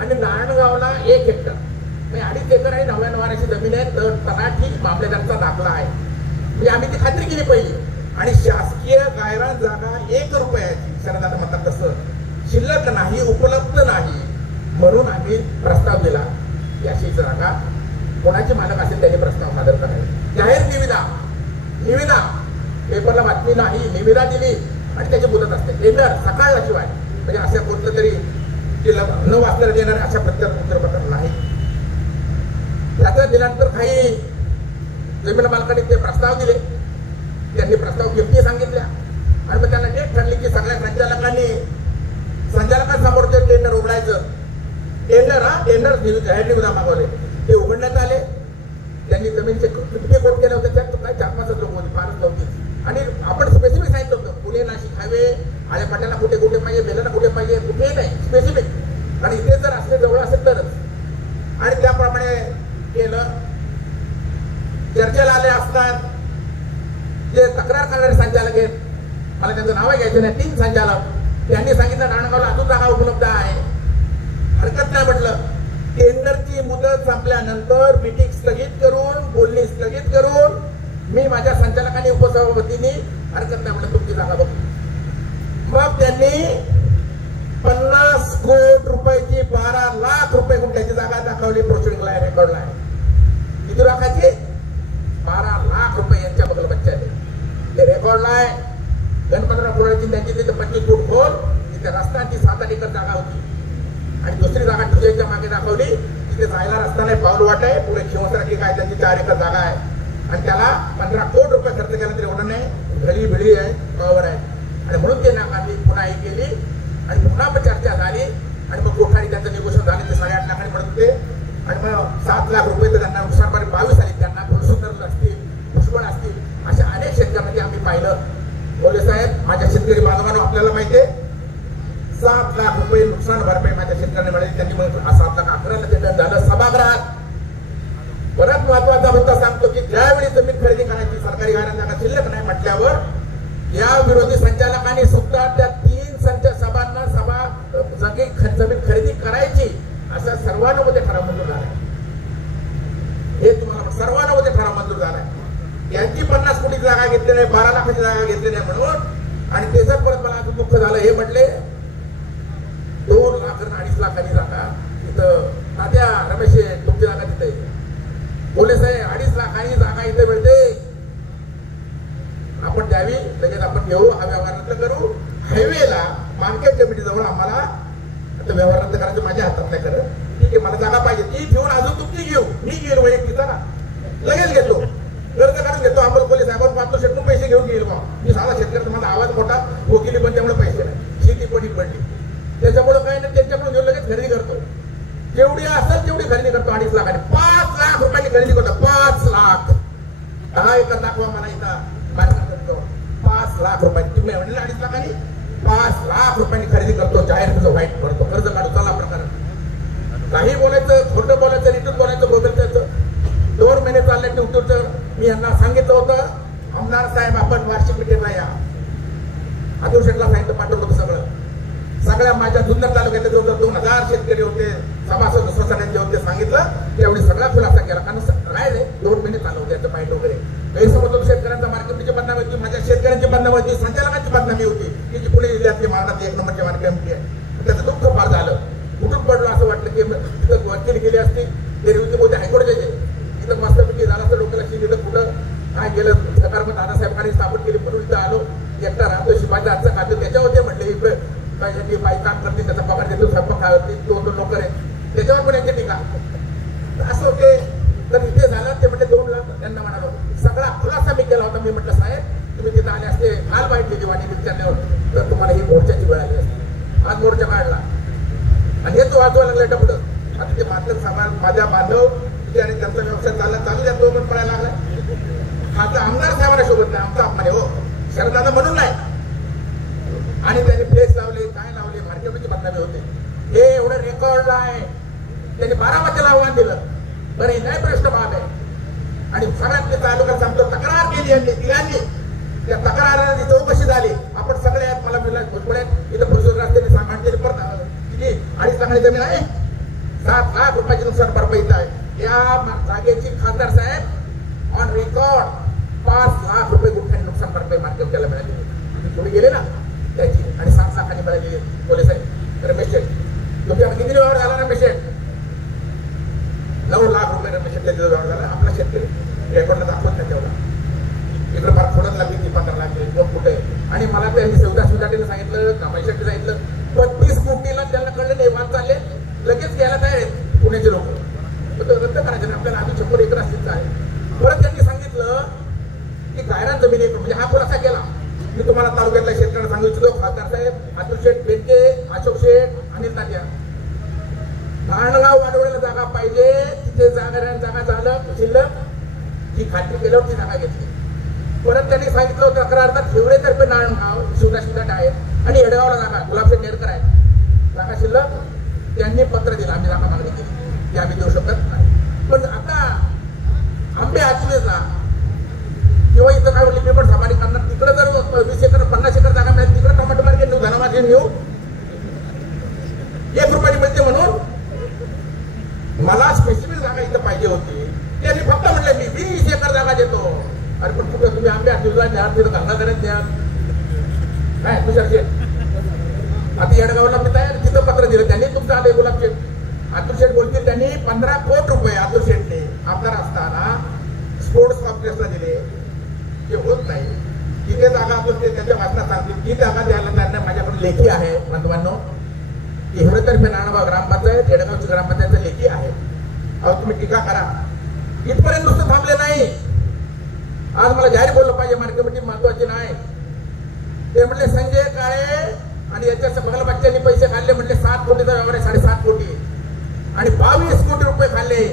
आणि नारायणगावला 1 हेक्टर म्हणजे 2.5 एकर आणि 99 आराची जमीन आहे. तर तलाठी मामलेदारांचा दाखला आहे. म्हणजे आम्ही ती खात्री केली पाहिजे. आणि शासकीय गायरान जागा 1 रुपयाची शरदादा म्हणतात तसं शिल्लक नाही, उपलब्ध नाही. म्हणून आम्ही प्रस्ताव दिला की अशी जागा कोणाची मालक असेल त्यांनी प्रस्ताव सादर करायचा. जाहीर निविदा पेपरला बातमी नाही, निविदा दिली आणि त्याची मुदत असते. टेंडर सकाळला शिवाय म्हणजे असं कोणतं तरी न वाचणार देणार अशा पद्धतीने नाही. त्याचा दिल्यानंतर काही जमीन मालकांनी ते प्रस्ताव दिले. त्यांनी प्रस्ताव किमती सांगितल्या आणि मग त्यांना डेट ठरली की सगळ्या संचालकांसमोर ते टेंडर उघडायचं. टेंडर जाहीर निविदा मागवले, ते उघडण्यात आले. त्यांनी जमिनीचे किती कोट केले होते, त्यात काय 4-5 लोक होते, फारच नव्हती. आणि आपण स्पेसिफिक सांगितलं होतं पुणे नाशिक हायवे आळेपाट्याला कुठे कुठे पाहिजे, बेलाला कुठे पाहिजे, कुठेही नाही, स्पेसिफिक. आणि इथे जर असले जवळ असेल तरच. आणि त्याप्रमाणे केलं. चर्चेला आले असतात जे तक्रार करणारे संचालक आहेत, मला त्यांचं नाव घ्यायचं नाही, 3 संचालक, त्यांनी सांगितलं नारायणगावला अजून जागा उपलब्ध आहे, हरकत नाही म्हटलं. टेंडरची मुदत संपल्यानंतर मीटिंग स्थगित करून, बोलणी स्थगित करून मी माझ्या संचालकांनी उपसभापतींनी हरकत नाही म्हटलं तुमची जागा बघ. मग त्यांनी 50 कोटी रुपयाची 12 लाख रुपये गुंठ्याची जागा दाखवली. प्रोसिडिंगला आहे, रेकॉर्डला आहे. किती लाखाची? 12 लाख रुपये यांच्या बगल बच्च्याने. ते रेकॉर्डला आहे. गणपतराव पुराची त्यांची तिथे 25 फूट खोल, तिथे रस्ता, ती 7-8 एकर जागा होती. आणि दुसरी जागा ठुजेच्या मागे दाखवली, तिथे जायला रस्ता नाही, पाऊल वाट आहे. पुढे शिवसारखी काय त्यांची 4 एकर जागा आहे. आणि त्याला 15 कोटी रुपये खर्च केला तरी एवढं नाही, घडी बिळी आहे, पावर आहे. आणि म्हणून ते नाकारली. पुन्हा ही केली आणि पुन्हा चर्चा झाली. आणि मग कोठारी त्यांचं निगोशन झाले, ते 8.5 लाखांनी म्हणत होते. आणि मग 7 लाख रुपये तर त्यांना नुकसान पाणी 22 आली. त्यांना फुलसुंदर असतील, पुष्कळ असतील, अशा अनेक शेतकऱ्यांना आम्ही पाहिलं. बोले साहेब, माझ्या शेतकरी बांधवांना आपल्याला माहिती आहे 7 लाख रुपये नुकसान भरपाई माझ्या शेतकऱ्यांना मिळाली. त्यांनी म्हणून 7 लाख 11 ला ते झालं. सभागृहात महत्वाचा मुद्दा सांगतो की ज्यावेळी जमीन खरेदी करायची सरकारी गाळ्या जागा शिल्लक नाही म्हटल्यावर या विरोधी संचालकांनी सुद्धा त्या 3 संच सभांना जमीन खरेदी करायची असा सर्वानुमते ठराव मंजूर झालाय. हे तुम्हाला सर्वानुमते ठराव मंजूर झालाय. यांची 50 कोटी जागा घेतली नाही, 12 लाखाची जागा घेतली नाही म्हणून. आणि त्याचं परत मला अजून दुःख झालं. हे म्हटले 2 लाख आणि 2.5 लाखांनी जागा इथं तात्या रमेश तुमची जागा तिथे बोले साहेब 2.5 लाखांनी जागा इथे मिळते, आपण द्यावी, लगेच आपण घेऊ, हा व्यवहार रद्द करू. हायवेला मार्केट कमिटी जवळ आम्हाला आता व्यवहार रद्द करायचं माझ्या हातात नाही करत. ठीक आहे, मला जागा पाहिजे ती घेऊन अजून तुमची घेऊ, मी घेईल वैयक्तिक ना लगेच घेतो, कर्ज काढून घेतो. अंमल पोलीस साहेबांना 500 शेतकरी पैसे घेऊन गेलो बा. मी साधा शेतकऱ्याचा माझा आवाज मोठा वकिली पण त्यामुळे पैसे नाही, शेती पडी पडली त्याच्यामुळे काही नाही, त्यांच्याकडून घेऊन लगेच खरेदी करतो. जेवढी असेल तेवढी खरेदी करतो. 2.5 लाखाने 5 लाख रुपयांनी खरेदी करतो. 5 लाख 10 एकर दाखवा मला इथं मार्केट करतो. 5 लाख रुपयांनी तुम्ही म्हणले 2.5 लाखांनी 5 लाख रुपयांनी खरेदी करतो. जाहीर तुझं वाईट करतो, कर्ज काढतो. चला प्रकार काही बोलायचं, खोटं बोलायचं, रिटून बोलायचं, बोलायचं. 2 महिने चालले ट्यूटरचं. मी यांना सांगितलं होतं आमदार साहेब आपण वार्षिक मिटिंगला या. अतुल शेटला सांगितलं, पाठवलं होतं सगळं. सगळ्या माझ्या जुन्नर तालुक्यातले जवळ 2000 शेतकरी होते, सभासद स्वसहाय्यांचे होते. सांगितलं त्यावेळी सगळा खुलासा केला. कारण काय रे 2 महिने चालू होते याचं माहिती वगैरे. गैरसमज शेतकऱ्यांचा मार्केटची बदनामी होती, माझ्या शेतकऱ्यांची बदनामी होती, संचालकांची बदनामी होती की जी पुणे जिल्ह्यातली महाराष्ट्रात 1 नंबरची मार्केट कमिटी आहे. त्याचं दुःख फार झालं. कुठून पडलं असं वाटलं की तिथं वकील गेली असती, ते होते हायकोर्ट जायचे, इथं मस्तपैकी झालं असतं डोक्याला शिकलं. कुठं काय गेलं सरकारमध्ये दादासाहेबांनी स्थापन केली म्हणून इथं आलो. एकटा राहतो शिवाजी आजचं खातं त्याच्यावर ते म्हटले इकडे बाई काम करते, त्याचा पगार देतो, स्वयंपाक खावते, 2 नोकर आहे, त्याच्यावर पण यांची टीका असं होते. तर इथे झालं ते म्हटले 2 लाख त्यांना म्हणालो. सगळा खुलासा मी केला होता. मी म्हटलं साहेब तुम्ही तिथं आले असते, हाल वाईट दिली वाणी विचारल्यावर तर तुम्हाला ही मोर्चाची वेळ आली असते. आज मोर्चा काढला आणि हे तो वाजवायला लागला डबडं. आता ते मात्र समाज माझ्या बांधव तिथे आणि त्यांचा व्यवसाय चालू द्या, तो पण पडायला लागला. आता आमदार साहेबांना शोधत नाही, आमचा अपमान आहे हो, शरदादा म्हणून नाही. आणि त्यांनी फ्लेक्स लावले, काय लावले, मार्केटची बदनामी होते. हे एवढं रेकॉर्ड आहे. त्यांनी बारामतीला आव्हान दिलं, बरं हे नाही प्रश्न बाब आहे. आणि सगळ्यात तालुक्यात सांगतो तक्रार केली यांनी, तिघांनी. त्या तक्राराची चौकशी झाली. आपण सगळे मला मिळाला भोजपुऱ्यात इथं भोजपूर रस्त्याने सामान केले. परत किती 2.5 लाखाची जमीन आहे, 7 लाख रुपयाची नुकसान भरपाई आहे. या जागेची खासदार साहेब ऑन रेकॉर्ड 5 लाख रुपये गुंठ्याने नुकसान भरपाई मार्केटला मिळाली. तुम्ही गेले ना त्याची, आणि 7 लाखांनी मिळालेली बोले साहेब. रमेश शेठ तुमच्या किती व्यवहार झाला रमेश शेठ? 9 लाख रुपये रमेश शेठ व्यवहार झाला. आपला शेतकरी रेकॉर्डला दाखवत नाही तेवढा. इकडे फार थोडंच लागली 15 लाख कोण कुठे. आणि मला त्यांनी सुजाटीला सांगितलं, कामाईसाठी सांगितलं 35 कोटीला त्यांना कळलं नाही, वाद चालले, लगेच घ्यायला तयार आहेत पुण्याचे लोक. रद्द करायचं आपल्याला अजून 100 एकर असतील आहे. परत त्यांनी सांगितलं की गायरान जमीन एक म्हणजे हा खुलासा केला. मी तुम्हाला तालुक्यातल्या शेतकऱ्यांना सांगू इच्छितो, खासदार साहेब अतुल शेठ बेनके, अशोक शेठ, अनिल तात्या, नांदगाव वाडवळीला जागा पाहिजे, तिथे जागा झालं शिल्लक ही खात्री केल्यावर ती जागा घेतली. परत त्यांनी सांगितलं होतं 11 हिवरेतर्फे नांदगाव सुद्धा आहेत आणि येडगावला जागा गुलाबशेठ नेरकर आहेत, जागा शिल्लक. त्यांनी पत्र दिलं, आम्ही जागा मागणी केली, की आम्ही देऊ शकत नाही. पण आता आंबे हातवेला किंवा इथं काय म्हटलं पेपर सामारी करणार, तिकडे जर 20 एकर 50 एकर जागा मिळेल, तिकडे टोमॅटो मार्केट नेऊ, धनामार्केट नेऊ, 1 रुपयाने मिळते. म्हणून मला स्पेसिफिक जागा इथं पाहिजे होती. त्यांनी फक्त म्हटलं मी 20 एकर जागा देतो. अरे पण कुठं तुम्ही आंबे हातवीला द्या, तिथं गंगाधरात द्या काय तुषारशेठ. आता येडगावला मी तयार तिथं पत्र दिलं त्यांनी, तुमचं आले गुलाबशेठ. अतुल शेठ बोलतील त्यांनी 15 कोटी रुपये अतुल शेठने आमदार असताना स्पोर्ट्स कॉम्प्लेक्सला दिले. ते होत नाही. तिथे जागा असून ते त्यांच्या भाषणात सांगतील ती जागा द्यायला त्यांना माझ्याकडे लेखी आहे. बंधवांनो, हिवरेतर्फे नांदगाव ग्रामपंचायत, येडगावची ग्रामपंचायत लेखी आहे. अहो तुम्ही टीका करा, इथपर्यंत नुसतं थांबले नाही. आज मला जाहीर बोललं पाहिजे, मार्केट कमिटी महत्वाची नाही. ते म्हटले संजय काळे आणि याच्या बघायला बच्च्यांनी पैसे खाल्ले, म्हटले 7 कोटीचा व्यवहार आहे, 7.5 कोटी आणि 22 कोटी रुपये खाल्ले,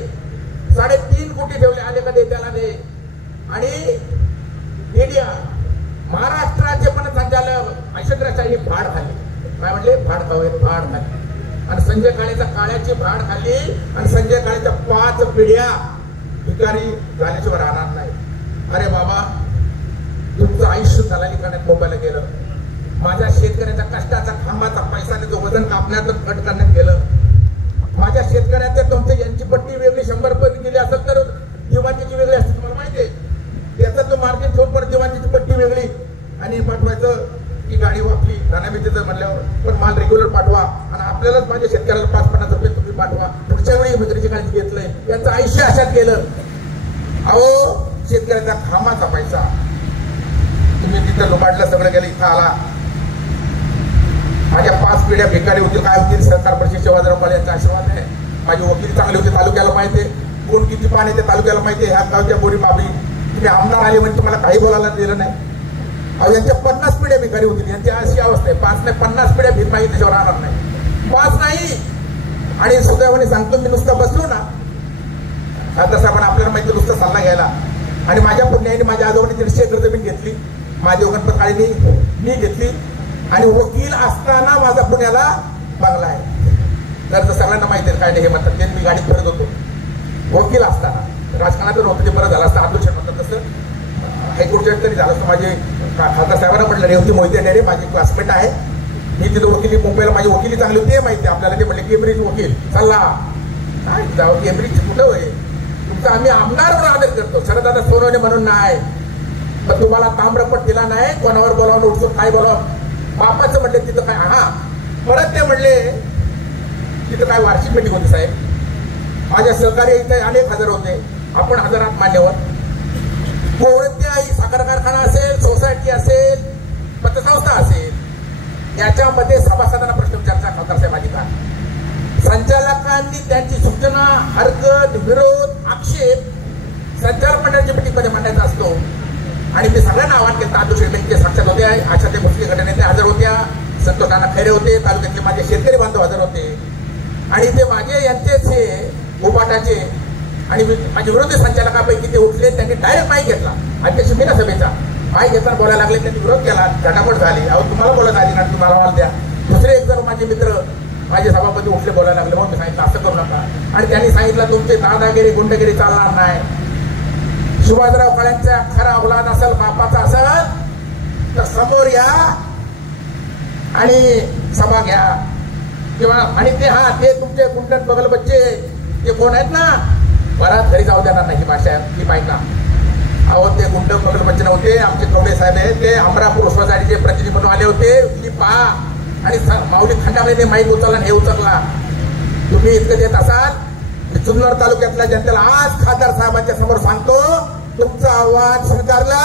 3.5 कोटी ठेवले, आले का दे त्याला दे. आणि मीडिया महाराष्ट्राचे पण संचालक ऐश्वर्याशाही भाड खाल्ली. काय म्हणले? भाड खावे, भाड खाल्ली. आणि संजय काळेच्या काळ्याची भाड खाल्ली आणि संजय काळेच्या 5 पिढ्या भिकारी झाल्याशिवाय राहणार नाही. अरे बाबा, तुमचं आयुष्य दलाली करण्यात मोबाईल गेलं. माझ्या शेतकऱ्याच्या कष्टाचा खांबाचा पैसाने जो वजन कापण्याचं कट करण्यात गेलं. माझ्या शेतकऱ्याचं तुमचं यांची पट्टी वेगळी 100 रुपये गेली असेल तर दिवाणीची वेगळी असते, तुम्हाला माहिती आहे. त्याचा तो मार्जिन ठेवून परत दिवाणीची पट्टी वेगळी आणि पाठवायचं की गाडी वापली नाण्यामितीचं म्हणल्यावर. पण माल रेग्युलर पाठवा आणि आपल्यालाच माझ्या शेतकऱ्याला 5-50 रुपये तुम्ही पाठवा. पुढच्या वेळी विक्रीची काळजी घेतलंय. त्यांचं आयुष्य अशात गेलं. अहो, शेतकऱ्याचा खांबाचा पैसा तुम्ही तिथं लुबाडलं, सगळं गेलं. इथं आला, माझ्या 5 पिढ्या भिकारी होतील. काय होतील? सरकार परिषद शिवाजीराव काळे यांचा आशीर्वाद आहे. माझी वकील चांगली होती, तालुक्याला माहिती आहे. कोण किती पाणी ते तालुक्याला माहिती आहे. ह्या गावच्या बोरी बाबी तुम्ही आमदार आले म्हणजे तुम्हाला काही बोलायला दिलं नाही. अहो, यांच्या 50 पिढ्या भिकारी होतील. यांची अशी अवस्था आहे. 5 नाही 50 पिढ्या भीमाई त्याच्यावर राहणार नाही. 5 नाही. आणि सुदैवाने सांगतो, मी नुसतं बसलो ना तसं पण आपल्याला माहिती नुसतं सल्ला घ्यायला. आणि माझ्या पुण्याने माझ्या आजोबांनी 150 एकर जमीन घेतली. माझ्या गणपत काळीने मी घेतली. आणि वकील असताना माझा पुण्याला बंगला आहे. तर सगळ्यांना माहिती आहे काय नाही हे म्हणतात. ते मी गाडीत फिरत होतो वकील असताना. राजकारणात नव्हतं ते बरं झालं असतं. आदर्श म्हणतात तसं हायकोर्टच्या तरी झालं असतं. माझे खासदार साहेबांना म्हटलं, रेवती मोहिते डेरे माझी क्लासमेट आहे. मी तिथं वकिली मुंबईला माझी वकिली चांगली होती माहिती आहे आपल्याला. ते म्हणले केम्ब्रिज वकील चालला. काय जाऊ केम्ब्रिज कुठं होय तुमचा? आम्ही आमदार म्हणून आदर करतो. शरदादा सोनवणे म्हणून नाही. पण तुम्हाला ताम्रपट दिला नाही. कोणावर बोलावून उठतो काय बोलावं? बापाचं म्हणले तिथं काय. हा, परत ते म्हणले तिथं काय वार्षिक मीटिंग होती साहेब. माझ्या सहकारी इथे अनेक हजार होते. आपण हजारात मान्यवर. कोणत्याही साखर कारखाना असेल, सोसायटी असेल, पतसंस्था असेल, याच्यामध्ये सभासदांना प्रश्न विचारचा खासदार साहेब अधिकार. संचालकांनी त्यांची सूचना, हरकत, विरोध, आक्षेप संचालक मंडळाच्या मीटिंगमध्ये मांडायचा असतो. आणि मी सगळ्यांना आवाहन केलं. तादुश्री बँकेचे साक्षात होते, आशाते मुस्लिम गटनेते हजर होत्या, संतोष नाना खैरे होते, तालुक्यातले माझे शेतकरी बांधव हजर होते. आणि ते माझे यांचेच हे उपाटाचे आणि माझे विरोधी संचालकापैकी ते उठले. त्यांनी डायरेक्ट माईक घेतला. अध्यक्ष मीना सभेचा माईक घेताना बोलायला लागले. त्यांनी विरोध केला, झटापट झाली. अहो, तुम्हाला बोलायला आधी ना, तुम्हाला आवाज द्या. दुसरे एक जण माझे मित्र माझे सभापती उठले, बोलायला लागले. मग मी सांगितलं असं करू नका. आणि त्यांनी सांगितलं तुमचे दादागिरी गुंडगिरी चालणार नाही. शिवाजीराव काळेंचा खरा औलाद असेल, बापाचा असेल तर समोर या आणि सभा घ्या. किंवा आणि ते ते तुमचे गुंडन बगल बच्चे ते कोण आहेत ना, परत घरी जाऊ देणार नाही. ही भाषा ही बायका. अहो, ते गुंड बगल बच्चे नव्हते. आमचे कवडे साहेब आहेत, ते अमरापूर सोसायटीचे प्रतिनिधी म्हणून आले होते. ही पहा. आणि माऊली खंडामध्ये माईक उचलला हे उचलला. तुम्ही इतकं देत असाल. जुन्नर तालुक्यातल्या जनतेला आज खासदार साहेबांच्या समोर सांगतो, तुमचं आव्हान स्वीकारलं.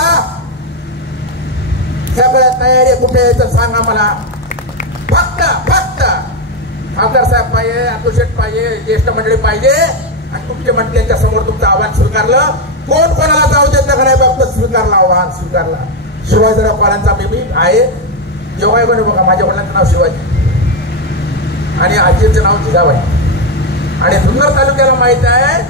सगळ्यात तयारी कुठे आहे तर सांगा मला. फक्त खासदार साहेब पाहिजे, अतुशेठ पाहिजे, ज्येष्ठ मंडळी पाहिजे. आणि तुमच्या मंत्र्यांच्या समोर तुमचं आव्हान स्वीकारलं. कोण कोणाला जाऊ देत नाही बाबत स्वीकारलं, आव्हान स्वीकारला. शिवाजीराव काळांचा मी आहे. जेव्हा बने बघा, माझ्या वडिलांचं नाव शिवाजी आणि आजीचं नाव जिजाबाई. आणि जुन्नर तालुक्याला माहित आहे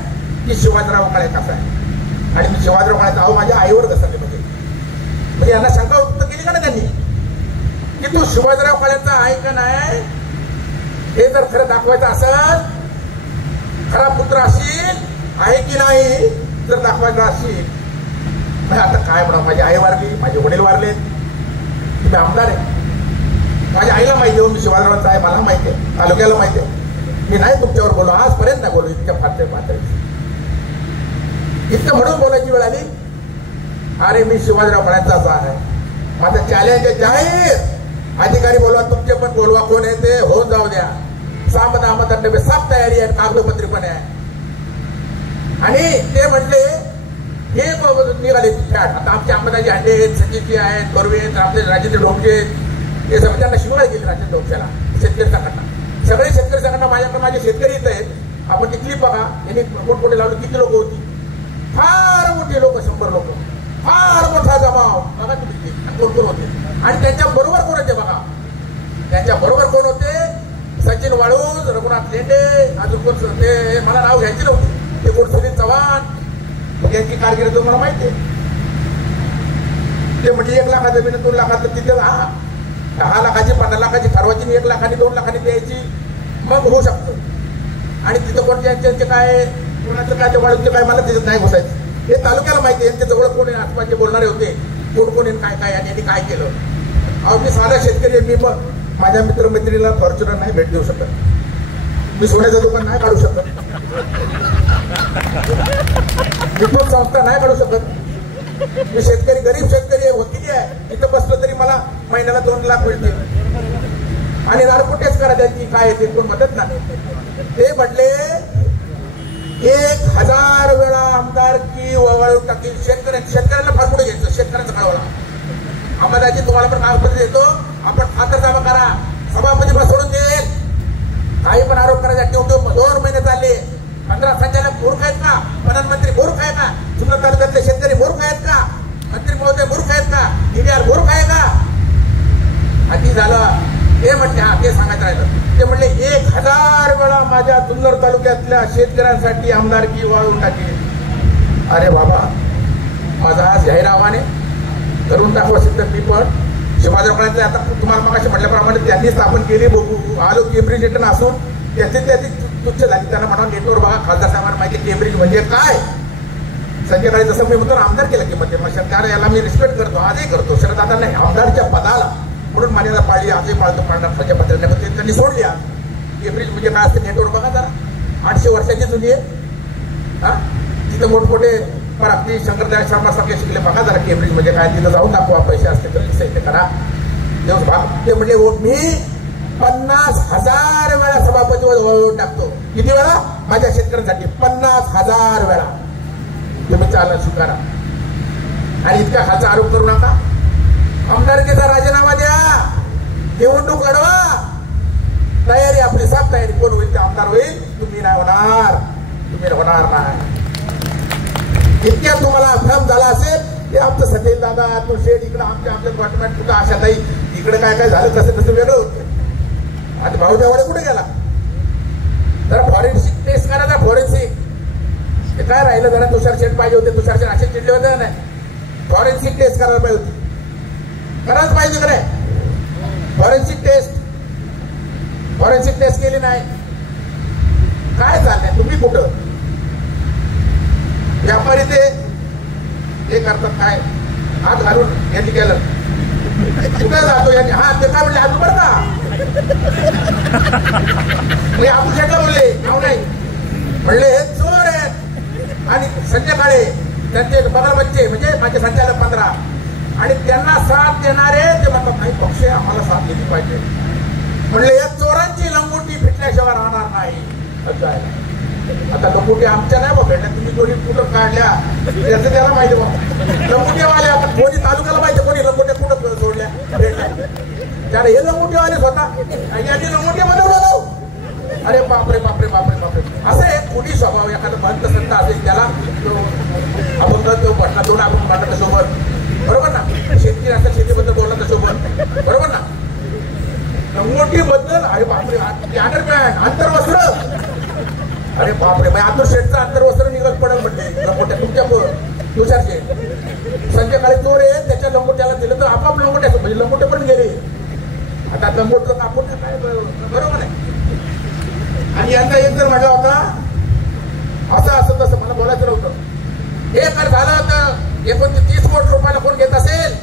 की शिवाजीराव काळे कसा आहे. आणि मी शिवाजीराव काळेचा अहो माझ्या आईवर घसरले. म्हणजे यांना शंका उत्तर केली का ना त्यांनी की तू शिवाजीराव काळेचा आहे का नाही, हे जर खरं दाखवायचं असेल, खरा पुत्र असशील आहे की नाही जर दाखवायचा असशील. आता काय म्हणा, माझी आई वारली, माझे वडील वारले, मी आमदार आहे. माझ्या आईला माहिती आहे मी शिवाजीरावांचा आहे, मला माहिती आहे, तालुक्याला माहिती आहे. मी नाही तुमच्यावर बोललो, आजपर्यंत नाही बोललो इतक्या पातळी. इतकं म्हणून बोलायची वेळ आली. अरे मी शिवाजीराव काळेंचाच आहे. माझं चॅलेंज आहे जाहीर. अधिकारी बोलवा, तुमचे पण बोलवा, कोण आहे ते होऊन जाऊ द्या. सामद अहमद डबे साफ तयारी आहे, कागदोपत्री पण आहे. आणि ते म्हटले हे निघाले फॅट. आता आमचे अहमदाजी हांडे आहेत, संजीवजी आहेत, कर्वे आहेत, आमचे राजेंद्र ढोमचे, हे सगळं त्यांना शिवाय गेले. राजेंद्र ढोमच्याला शेतकरी संघटना, सगळे शेतकरी संघटना माझ्याकडे माझे शेतकरी इथं आहेत. आपण ती क्लिप बघा, यांनी पोटपोटे लावली. किती लोक होती? फार मोठी लोक, 100 लोक, फार मोठा जमाव बघा तुम्ही. कोण कोण होते आणि त्यांच्या बरोबर कोण होते बघा. त्यांच्या बरोबर कोण होते? सचिन वाळूज, रघुनाथ लेंडे, अजून कोण ते मला नाव घ्यायचे नव्हते. ते कोण सुनील चव्हाण, यांची कारकिर्द तुम्हाला माहिती आहे. ते म्हणजे 1 लाखाचं जमीन 2 लाखाचं तिथे 10 लाखाची 15 लाखाची ठरवायची, 1 लाखानी 2 लाखानी द्यायची, मग होऊ शकतो. आणि तिथं कोण त्यांचे काय कोणाचं काय ते वाढूचं काय मला त्याच्यात नाही घुसायचं. हे तालुक्याला माहिती आहे, जवळ कोणी आसपासचे बोलणारे होते, कोण कोणी काय काय आणि यांनी काय केलं. अहो मी साधा शेतकरी आहे, मी माझ्या मित्रमैत्रिणीला फॉर्च्युनर नाही भेट देऊ शकत, मी सोन्याचं दुकान नाही काढू शकत, विद्युत संस्था नाही काढू शकत. मी शेतकरी, गरीब शेतकरी आहे, वकिली आहे, इथं बसलं तरी मला महिन्याला 2 लाख मिळते. आणि नारकुटेच करा त्यांची काय येते कोण मदत नाही. ते म्हटले 1000 वेळा आमदारकी वळवून टाकील. शेतकऱ्यांना फार पुढे घ्यायचं, शेतकऱ्यांचा कळवला. अंबादाजी तुम्हाला पण कागदपत्र देतो, आपण खातरनामा करा, सभापती सोडून देईल. काही पण आरोप करायचा, ड्युटी 2 महिने चालले. 15 संचालक मूर्ख आहेत का? प्रधानमंत्री मूर्ख आहे का? जुन्नर तालुक्यातले शेतकरी मूर्ख आहेत का? मंत्री महोदय मूर्ख आहेत का? DDR मूर्ख आहे का? हाती झालं ते म्हणते. हा ते सांगायचं राहिलं. ते म्हणले 1000 वेळा माझ्या जुन्नर तालुक्यातल्या शेतकऱ्यांसाठी आमदारकी वाळवून टाकेल. अरे बाबा, माझा आज जाहीर आव्हान आहे, करून दाखवा असेल तर मी पण. शिवाजीरावांचे आता तुम्हाला मगाशी म्हटल्याप्रमाणे त्यांनी स्थापन केली. आलो केम्ब्रिज रिटर्न असून त्याची तुच्छ झाली. त्यांना म्हणा नेटवर बघा, खासदार साहेबांना माहिती केम्ब्रिज म्हणजे काय. संजय काळे जसं मी म्हणतो आमदार केलं की म्हणजे मग शरद याला मी रिस्पेक्ट करतो, आजही करतो. शरद नाही आमदारच्या पदाला म्हणून मर्यादा पाळली, आजही पाळतो, पाळणार संजय पत्राने त्यांनी सोडली. केम्ब्रिज म्हणजे काय असते नेटवर बघा जरा, 800 वर्षाची जुनी आहे. हा तिथं मोठमोठे पण आपली शंकरदयाळ शर्मा सारखे शिकले बघा जरा केम्ब्रिज म्हणजे काय, तिथं जाऊन दाखवा, पैसे असते तर ते करा. ते म्हणजे मी 50,000 वेळा सभापती वळवून टाकतो. किती वेळा? माझ्या शेतकऱ्यांसाठी 50,000 वेळा. तुम्ही चालत स्वीकारा आणि इतका खालचा आरोप करू नका. आमदारकीचा राजीनामा द्या, निवडणूक लढवा, तयारी आपली साफ तयारी. कोण होईल ते आमदार होईल, तुम्ही नाही होणार, तुम्ही होणार नाही. इतक्या तुम्हाला भ्रम झाला असेल की आमचं सतेज दादा, तो शेठ इकडं, आमच्या डिपार्टमेंट कुठं, आशाताई इकडे काय काय झालं, कसं कसं वेगळं होतं. आणि भाऊ देवाडे कुठे गेला? जरा फॉरेन्सिक टेस्ट करा ना, फॉरेन्सिक. ते काय राहिलं जरा, तुषार शेठ पाहिजे होते, तुषार शेठ असे चिडले होते नाही. फॉरेन्सिक टेस्ट करायला पाहिजे होती, करायच पाहिजे का नाही? फॉरेन्सिक टेस्ट केली नाही. काय चाललंय? तुम्ही कुठं व्यापारी ते करतात काय हात घालून यांनी केलं, कुठे जातो यांनी. हा ते काय म्हणले, आजू बरं का आजू शेटला बोलले, नाव नाही म्हणले, हे चोर आहेत. आणि संजय काळे त्यांचे बघा बच्चे म्हणजे माझे संचालक 15 आणि त्यांना साथ देणारे ते म्हणतात नाही पक्ष आम्हाला साथ दिली पाहिजे. म्हणले या चोरांची लंगोटी फिटल्याशिवाय राहणार नाही. असं आहे. आता लंगोटी आमच्या नाही बघ भेटल्या, तुम्ही दोन्ही कुठं काढल्या त्याचं त्याला माहिती बघ. लंगोटीवाले आता कोणी तालुक्याला माहिती, कोणी लंगोट्या कुठं सोडल्या भेटल्या. त्याला हे लंगोटीवाले स्वतः यांनी लंगोटी बनवलं. अरे बापरे बापरे बापरे बापरे. असं एक खोटी स्वभाव एखादा बंद सत्ता असेल त्याला आपण तो म्हटला दोन आपण म्हटलं सोबत, बरोबर ना. शेतकरी असतात शेतीबद्दल बोलला तर सोबत, बरोबर ना. लंगोटी बद्दल अरे बापरे, अंडरपॅन्ट अंतर्वस्त्र, अरे बापरे. मग आतूर शेठचं अंतर्वस्त्र निघत पडेल म्हटले लंगोट्या तुमच्या तुषारचे. संजय काळे चोर आहे, त्याच्या लंगोट्याला दिलं तर आपाप लंगोट्या म्हणजे लंगोटे पण गेले. आता लंगोटचं कापून काय बरोबर आहे. आणि यांचा एक जर म्हटला होता असं असं तसं, मला बोलायचं नव्हतं. हे जर झालं तर 29 कोटी रुपयाला कोण घेत असेल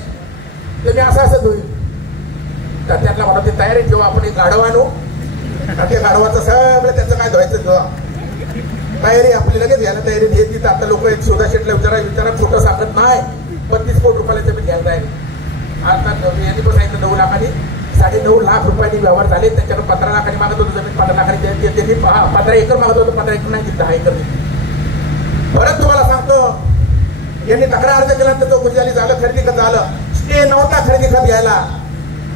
तर मी असं असंच होईल. तर त्यांना म्हणा ती तयारी ठेवा, आपण एक गाढव आणू, त्या गाढवाचं सगळं त्याचं काय धुवायचं ठेवा. तयारी आपली लगेच घ्यायला तयारी हे तिथं. आता लोक एक सुधा शेटला विचारा खोटं सांगत नाही. 32 कोटी रुपयाला जमीन घ्यायला तयारी. आता यांनी पण सांगितलं 9 लाखांनी 9.5 लाख रुपयांनी व्यवहार झाले. त्याच्याकडे 15 लाखांनी मागत होतो जमीन, 15 लाखांनी त्यांनी 15 एकर मागत होतो, 15 एकर नाही दिलं, 10 एकर. परत तुम्हाला सांगतो यांनी तक्रार अर्ज केल्यानंतर चौकशी झाली, झालं खरेदी खत झालं. स्टे नव्हता खरेदी खत घ्यायला,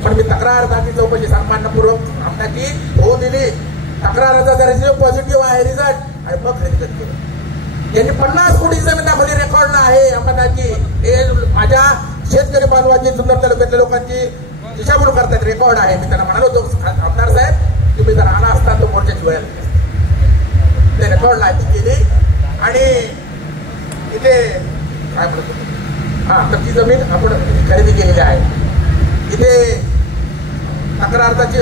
पण मी तक्रार अर्जाची चौकशी सन्मानपूर्वक आमदारकी होऊ दिली. तक्रार अर्ज पॉझिटिव्ह आहे रिझल्ट आणि मग खरेदी खत केलं. यांनी 50 कोटी जमीन दाखवली, रेकॉर्डला आहे आमदारकी. हे माझ्या शेतकरी बांधवांची, जुन्नर तालुक्यातल्या लोकांची दिशाभूल करतात, रेकॉर्ड आहे. मी त्यांना म्हणालो होतो आमदार साहेब तुम्ही जर आला असता तो मोर्चाची वेळ ते रेकॉर्ड लाईट केली. आणि इथे काय म्हणतो हा तर ती जमीन आपण खरेदी केलेली आहे. इथे तक्रार अर्जाची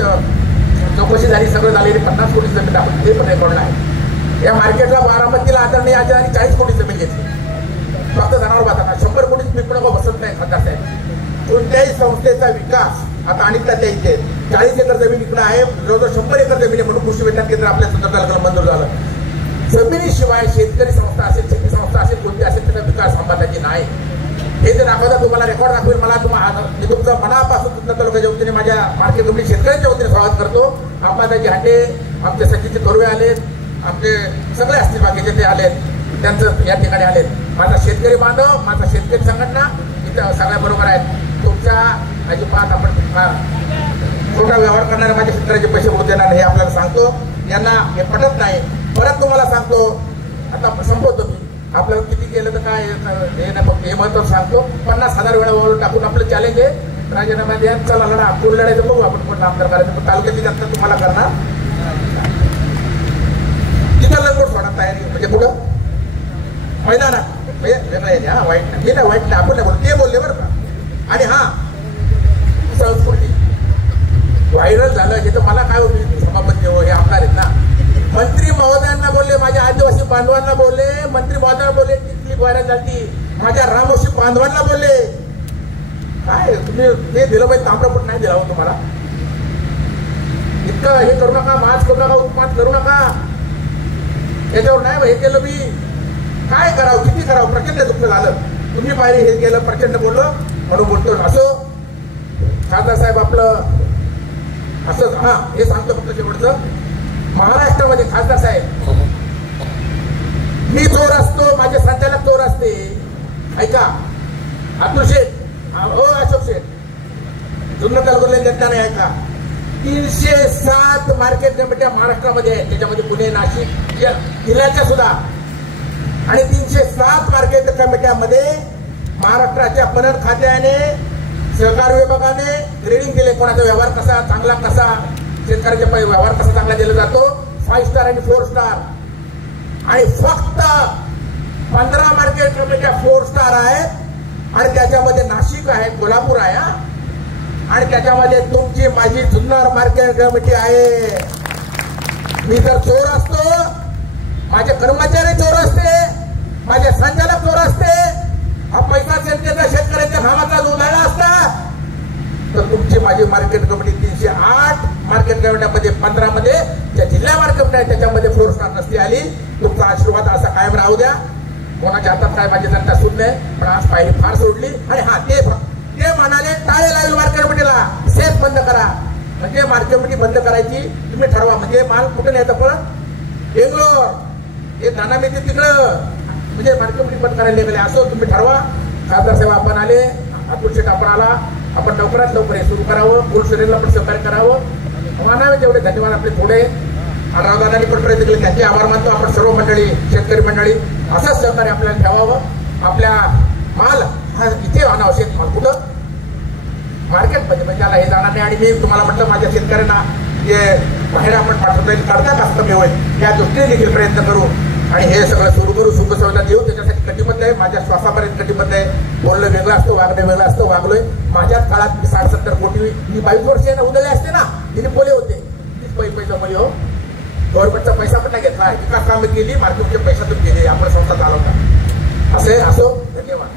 चौकशी झाली, सगळं झालेली 50 कोटी जमीन दाखवली, ते पण रेकॉर्डला आहे. या मार्केटला बारामतीला आदरणीय आचार्यांनी 40 कोटी जमीन घेतली. फक्त जनावर बाजारात 100 कोटीच पिंपळगाव बसत नाही खासदार साहेब. कोणत्याही संस्थेचा विकास आता अनिता त्या इथे 40 एकर जमीन इकडे आहे, जवळजवळ 100 एकर जमीन आहे म्हणून कृषी विज्ञान केंद्र आपल्या सुंदर तालुक्याला मंजूर झालं. जमिनीशिवाय शेतकरी संस्था असेल, शेती संस्था असेल, कोणती असेल त्याचा विकास अंबादाची नाही. हे ते दाखवता तुम्हाला रेकॉर्ड दाखवेल. मला मी तुमचं मनापासून सुंदर तालुक्याच्या वतीने माझ्या मार्केट कमिटी शेतकऱ्यांच्या वतीने स्वागत करतो. अंबादाजी हाटे, आमचे सचिनचे तोरवे आलेत, आमचे सगळे असतील बाकीचे ते आलेत, त्यांचं या ठिकाणी आलेत. माझा शेतकरी बांधव, माझा शेतकरी संघटना इथं सगळ्या बरोबर आहेत. तुमच्या अजिबात आपण छोटा व्यवहार करणारे माझ्या शेतकऱ्याचे पैसे होऊ देणार हे आपल्याला सांगतो. यांना हे पटत नाही. परत तुम्हाला सांगतो, आता संपवतो मी. आपल्याला किती केलं तर काय हे नाही, फक्त हे महत्व सांगतो. 50,000 वेळा वळून टाकून आपलं चॅलेंज आहे. राजीनामा द्या, चला लढा. कोण लढायचं बघू आपण, कोण आमदार करायचं. पण तालुक्याची जनता तुम्हाला करणार तिथं लंगोट सोडा तयारी. म्हणजे कुठं मैदानात म्हणजे हा वाईट नाही, हे नाही वाईट नाही, आपण नाही बोलतो, ते बोलले बरं का. आणि हा संस्कृती व्हायरल झालं हे तर मला काय होतं, सभापती हो हे आमदार आहेत ना. मंत्री महोदयांना बोलले, माझ्या आदिवासी बांधवांना बोलले, मंत्री महोदयांना बोलले, ती व्हायरल झाली. माझ्या रामोशी बांधवांना बोलले. काय तुम्ही ते दिलं पाहिजे, तांबडपट नाही दिला हो तुम्हाला. इतकं हे करू नका, माच करू नका, उपमान करू नका. याच्यावर नाही हे केलं मी, काय करावं, किती करावं, प्रचंड दुःख झालं. तुम्ही पाहिजे हे केलं, प्रचंड बोललो म्हणून बोलतो. असो खासदार साहेब आपलं असंच. हा हे सांगतो फक्त शेवटचं. महाराष्ट्रामध्ये खासदार साहेब मी चोर असतो, माझे संचालक चोर असते. ऐका अतुल शेठ, हो अशोक शेठ, जुन्नर तालुक्यातल्या जनताने ऐका. 307 मार्केट कमिट्या महाराष्ट्रामध्ये आहेत. त्याच्यामध्ये पुणे, नाशिक जिल्ह्याच्या सुद्धा. आणि 307 मार्केट कमिट्यामध्ये महाराष्ट्राच्या पणन खात्याने, सहकार विभागाने ग्रेडिंग दिले. कोणाचा व्यवहार कसा चांगला, कसा शेतकऱ्याचा व्यवहार कसा चांगला दिला जातो, 5 स्टार आणि 4 स्टार. आणि फक्त 15 मार्केट कमिट्या 4 स्टार आहेत. आणि त्याच्यामध्ये नाशिक आहे, कोल्हापूर आहे. आणि त्याच्यामध्ये तुमची माझी जुन्नर मार्केट कमिटी आहे. मी जर चोर असतो, माझे कर्मचारी चोर असते, माझे संचालक चोर असते, हा पैसा जनतेचा शेतकऱ्यांच्या घामाचा उधळला असता, तर तुमची माझी मार्केट कमिटी 308 मार्केट कमिट्यामध्ये 15 मध्ये ज्या जिल्हा मार्केट आहे त्याच्यामध्ये 4 स्टार नसती आली. तुमचा आशीर्वाद असा कायम राहू द्या. कोणाच्या हातात काय माझी जनता सूट नाही, पण आज पाहिली फार सोडली. आणि हा ते म्हणाले टाळे लावेल मार्केट कमिटीला, सेफ बंद करा. म्हणजे मार्केट कमिटी बंद करायची तुम्ही ठरवा. म्हणजे माल कुठे येतं पण बेंगलोर, हे नाना मिळते तिकडं, म्हणजे मार्केट कमिटी बंद करायला गेले. असो तुम्ही ठरवा. खासदार साहेब आपण आले, अतुल शेठ आपण आला, आपण लवकरात लवकर हे सुरू करावं. फुल शरीरला पण सहकार्य करावं. मानावे तेवढे धन्यवाद आपले थोडे. रावदादांनी पण प्रयत्न केले, त्यांचे आभार मानतो. आपण सर्व मंडळी, शेतकरी मंडळी असंच सहकार्य आपल्याला ठेवावं. आपल्या माल हा इथे आणावं. शेतमाल कुठं मार्केटमध्ये, म्हणजे त्याला हे जाणार नाही. आणि मी तुम्हाला म्हटलं माझ्या शेतकऱ्यांना जे बाहेर आपण पाठवता येईल, काढता कास्त कमी होईल या दृष्टीने देखील प्रयत्न करू. आणि हे सगळं सुरू करू, सुख सुविधा देऊ. त्याच्यासाठी कटिबद्ध आहे, माझ्या श्वासापर्यंत कटिबद्ध आहे. बोलणं वेगळं असतं, वागणं वेगळं असतं. वागलोय माझ्याच काळात मी 60-70 कोटी, मी 22 वर्ष उदळले असते ना, तिने बोले होते. तीच पैसा बोली हो. गव्हर्नमेंटचा पैसा पण नाही घेतला, विकास कामं केली, मार्केटचे पैशातून केले, आपण संस्था चालवता. असे असो. धन्यवाद.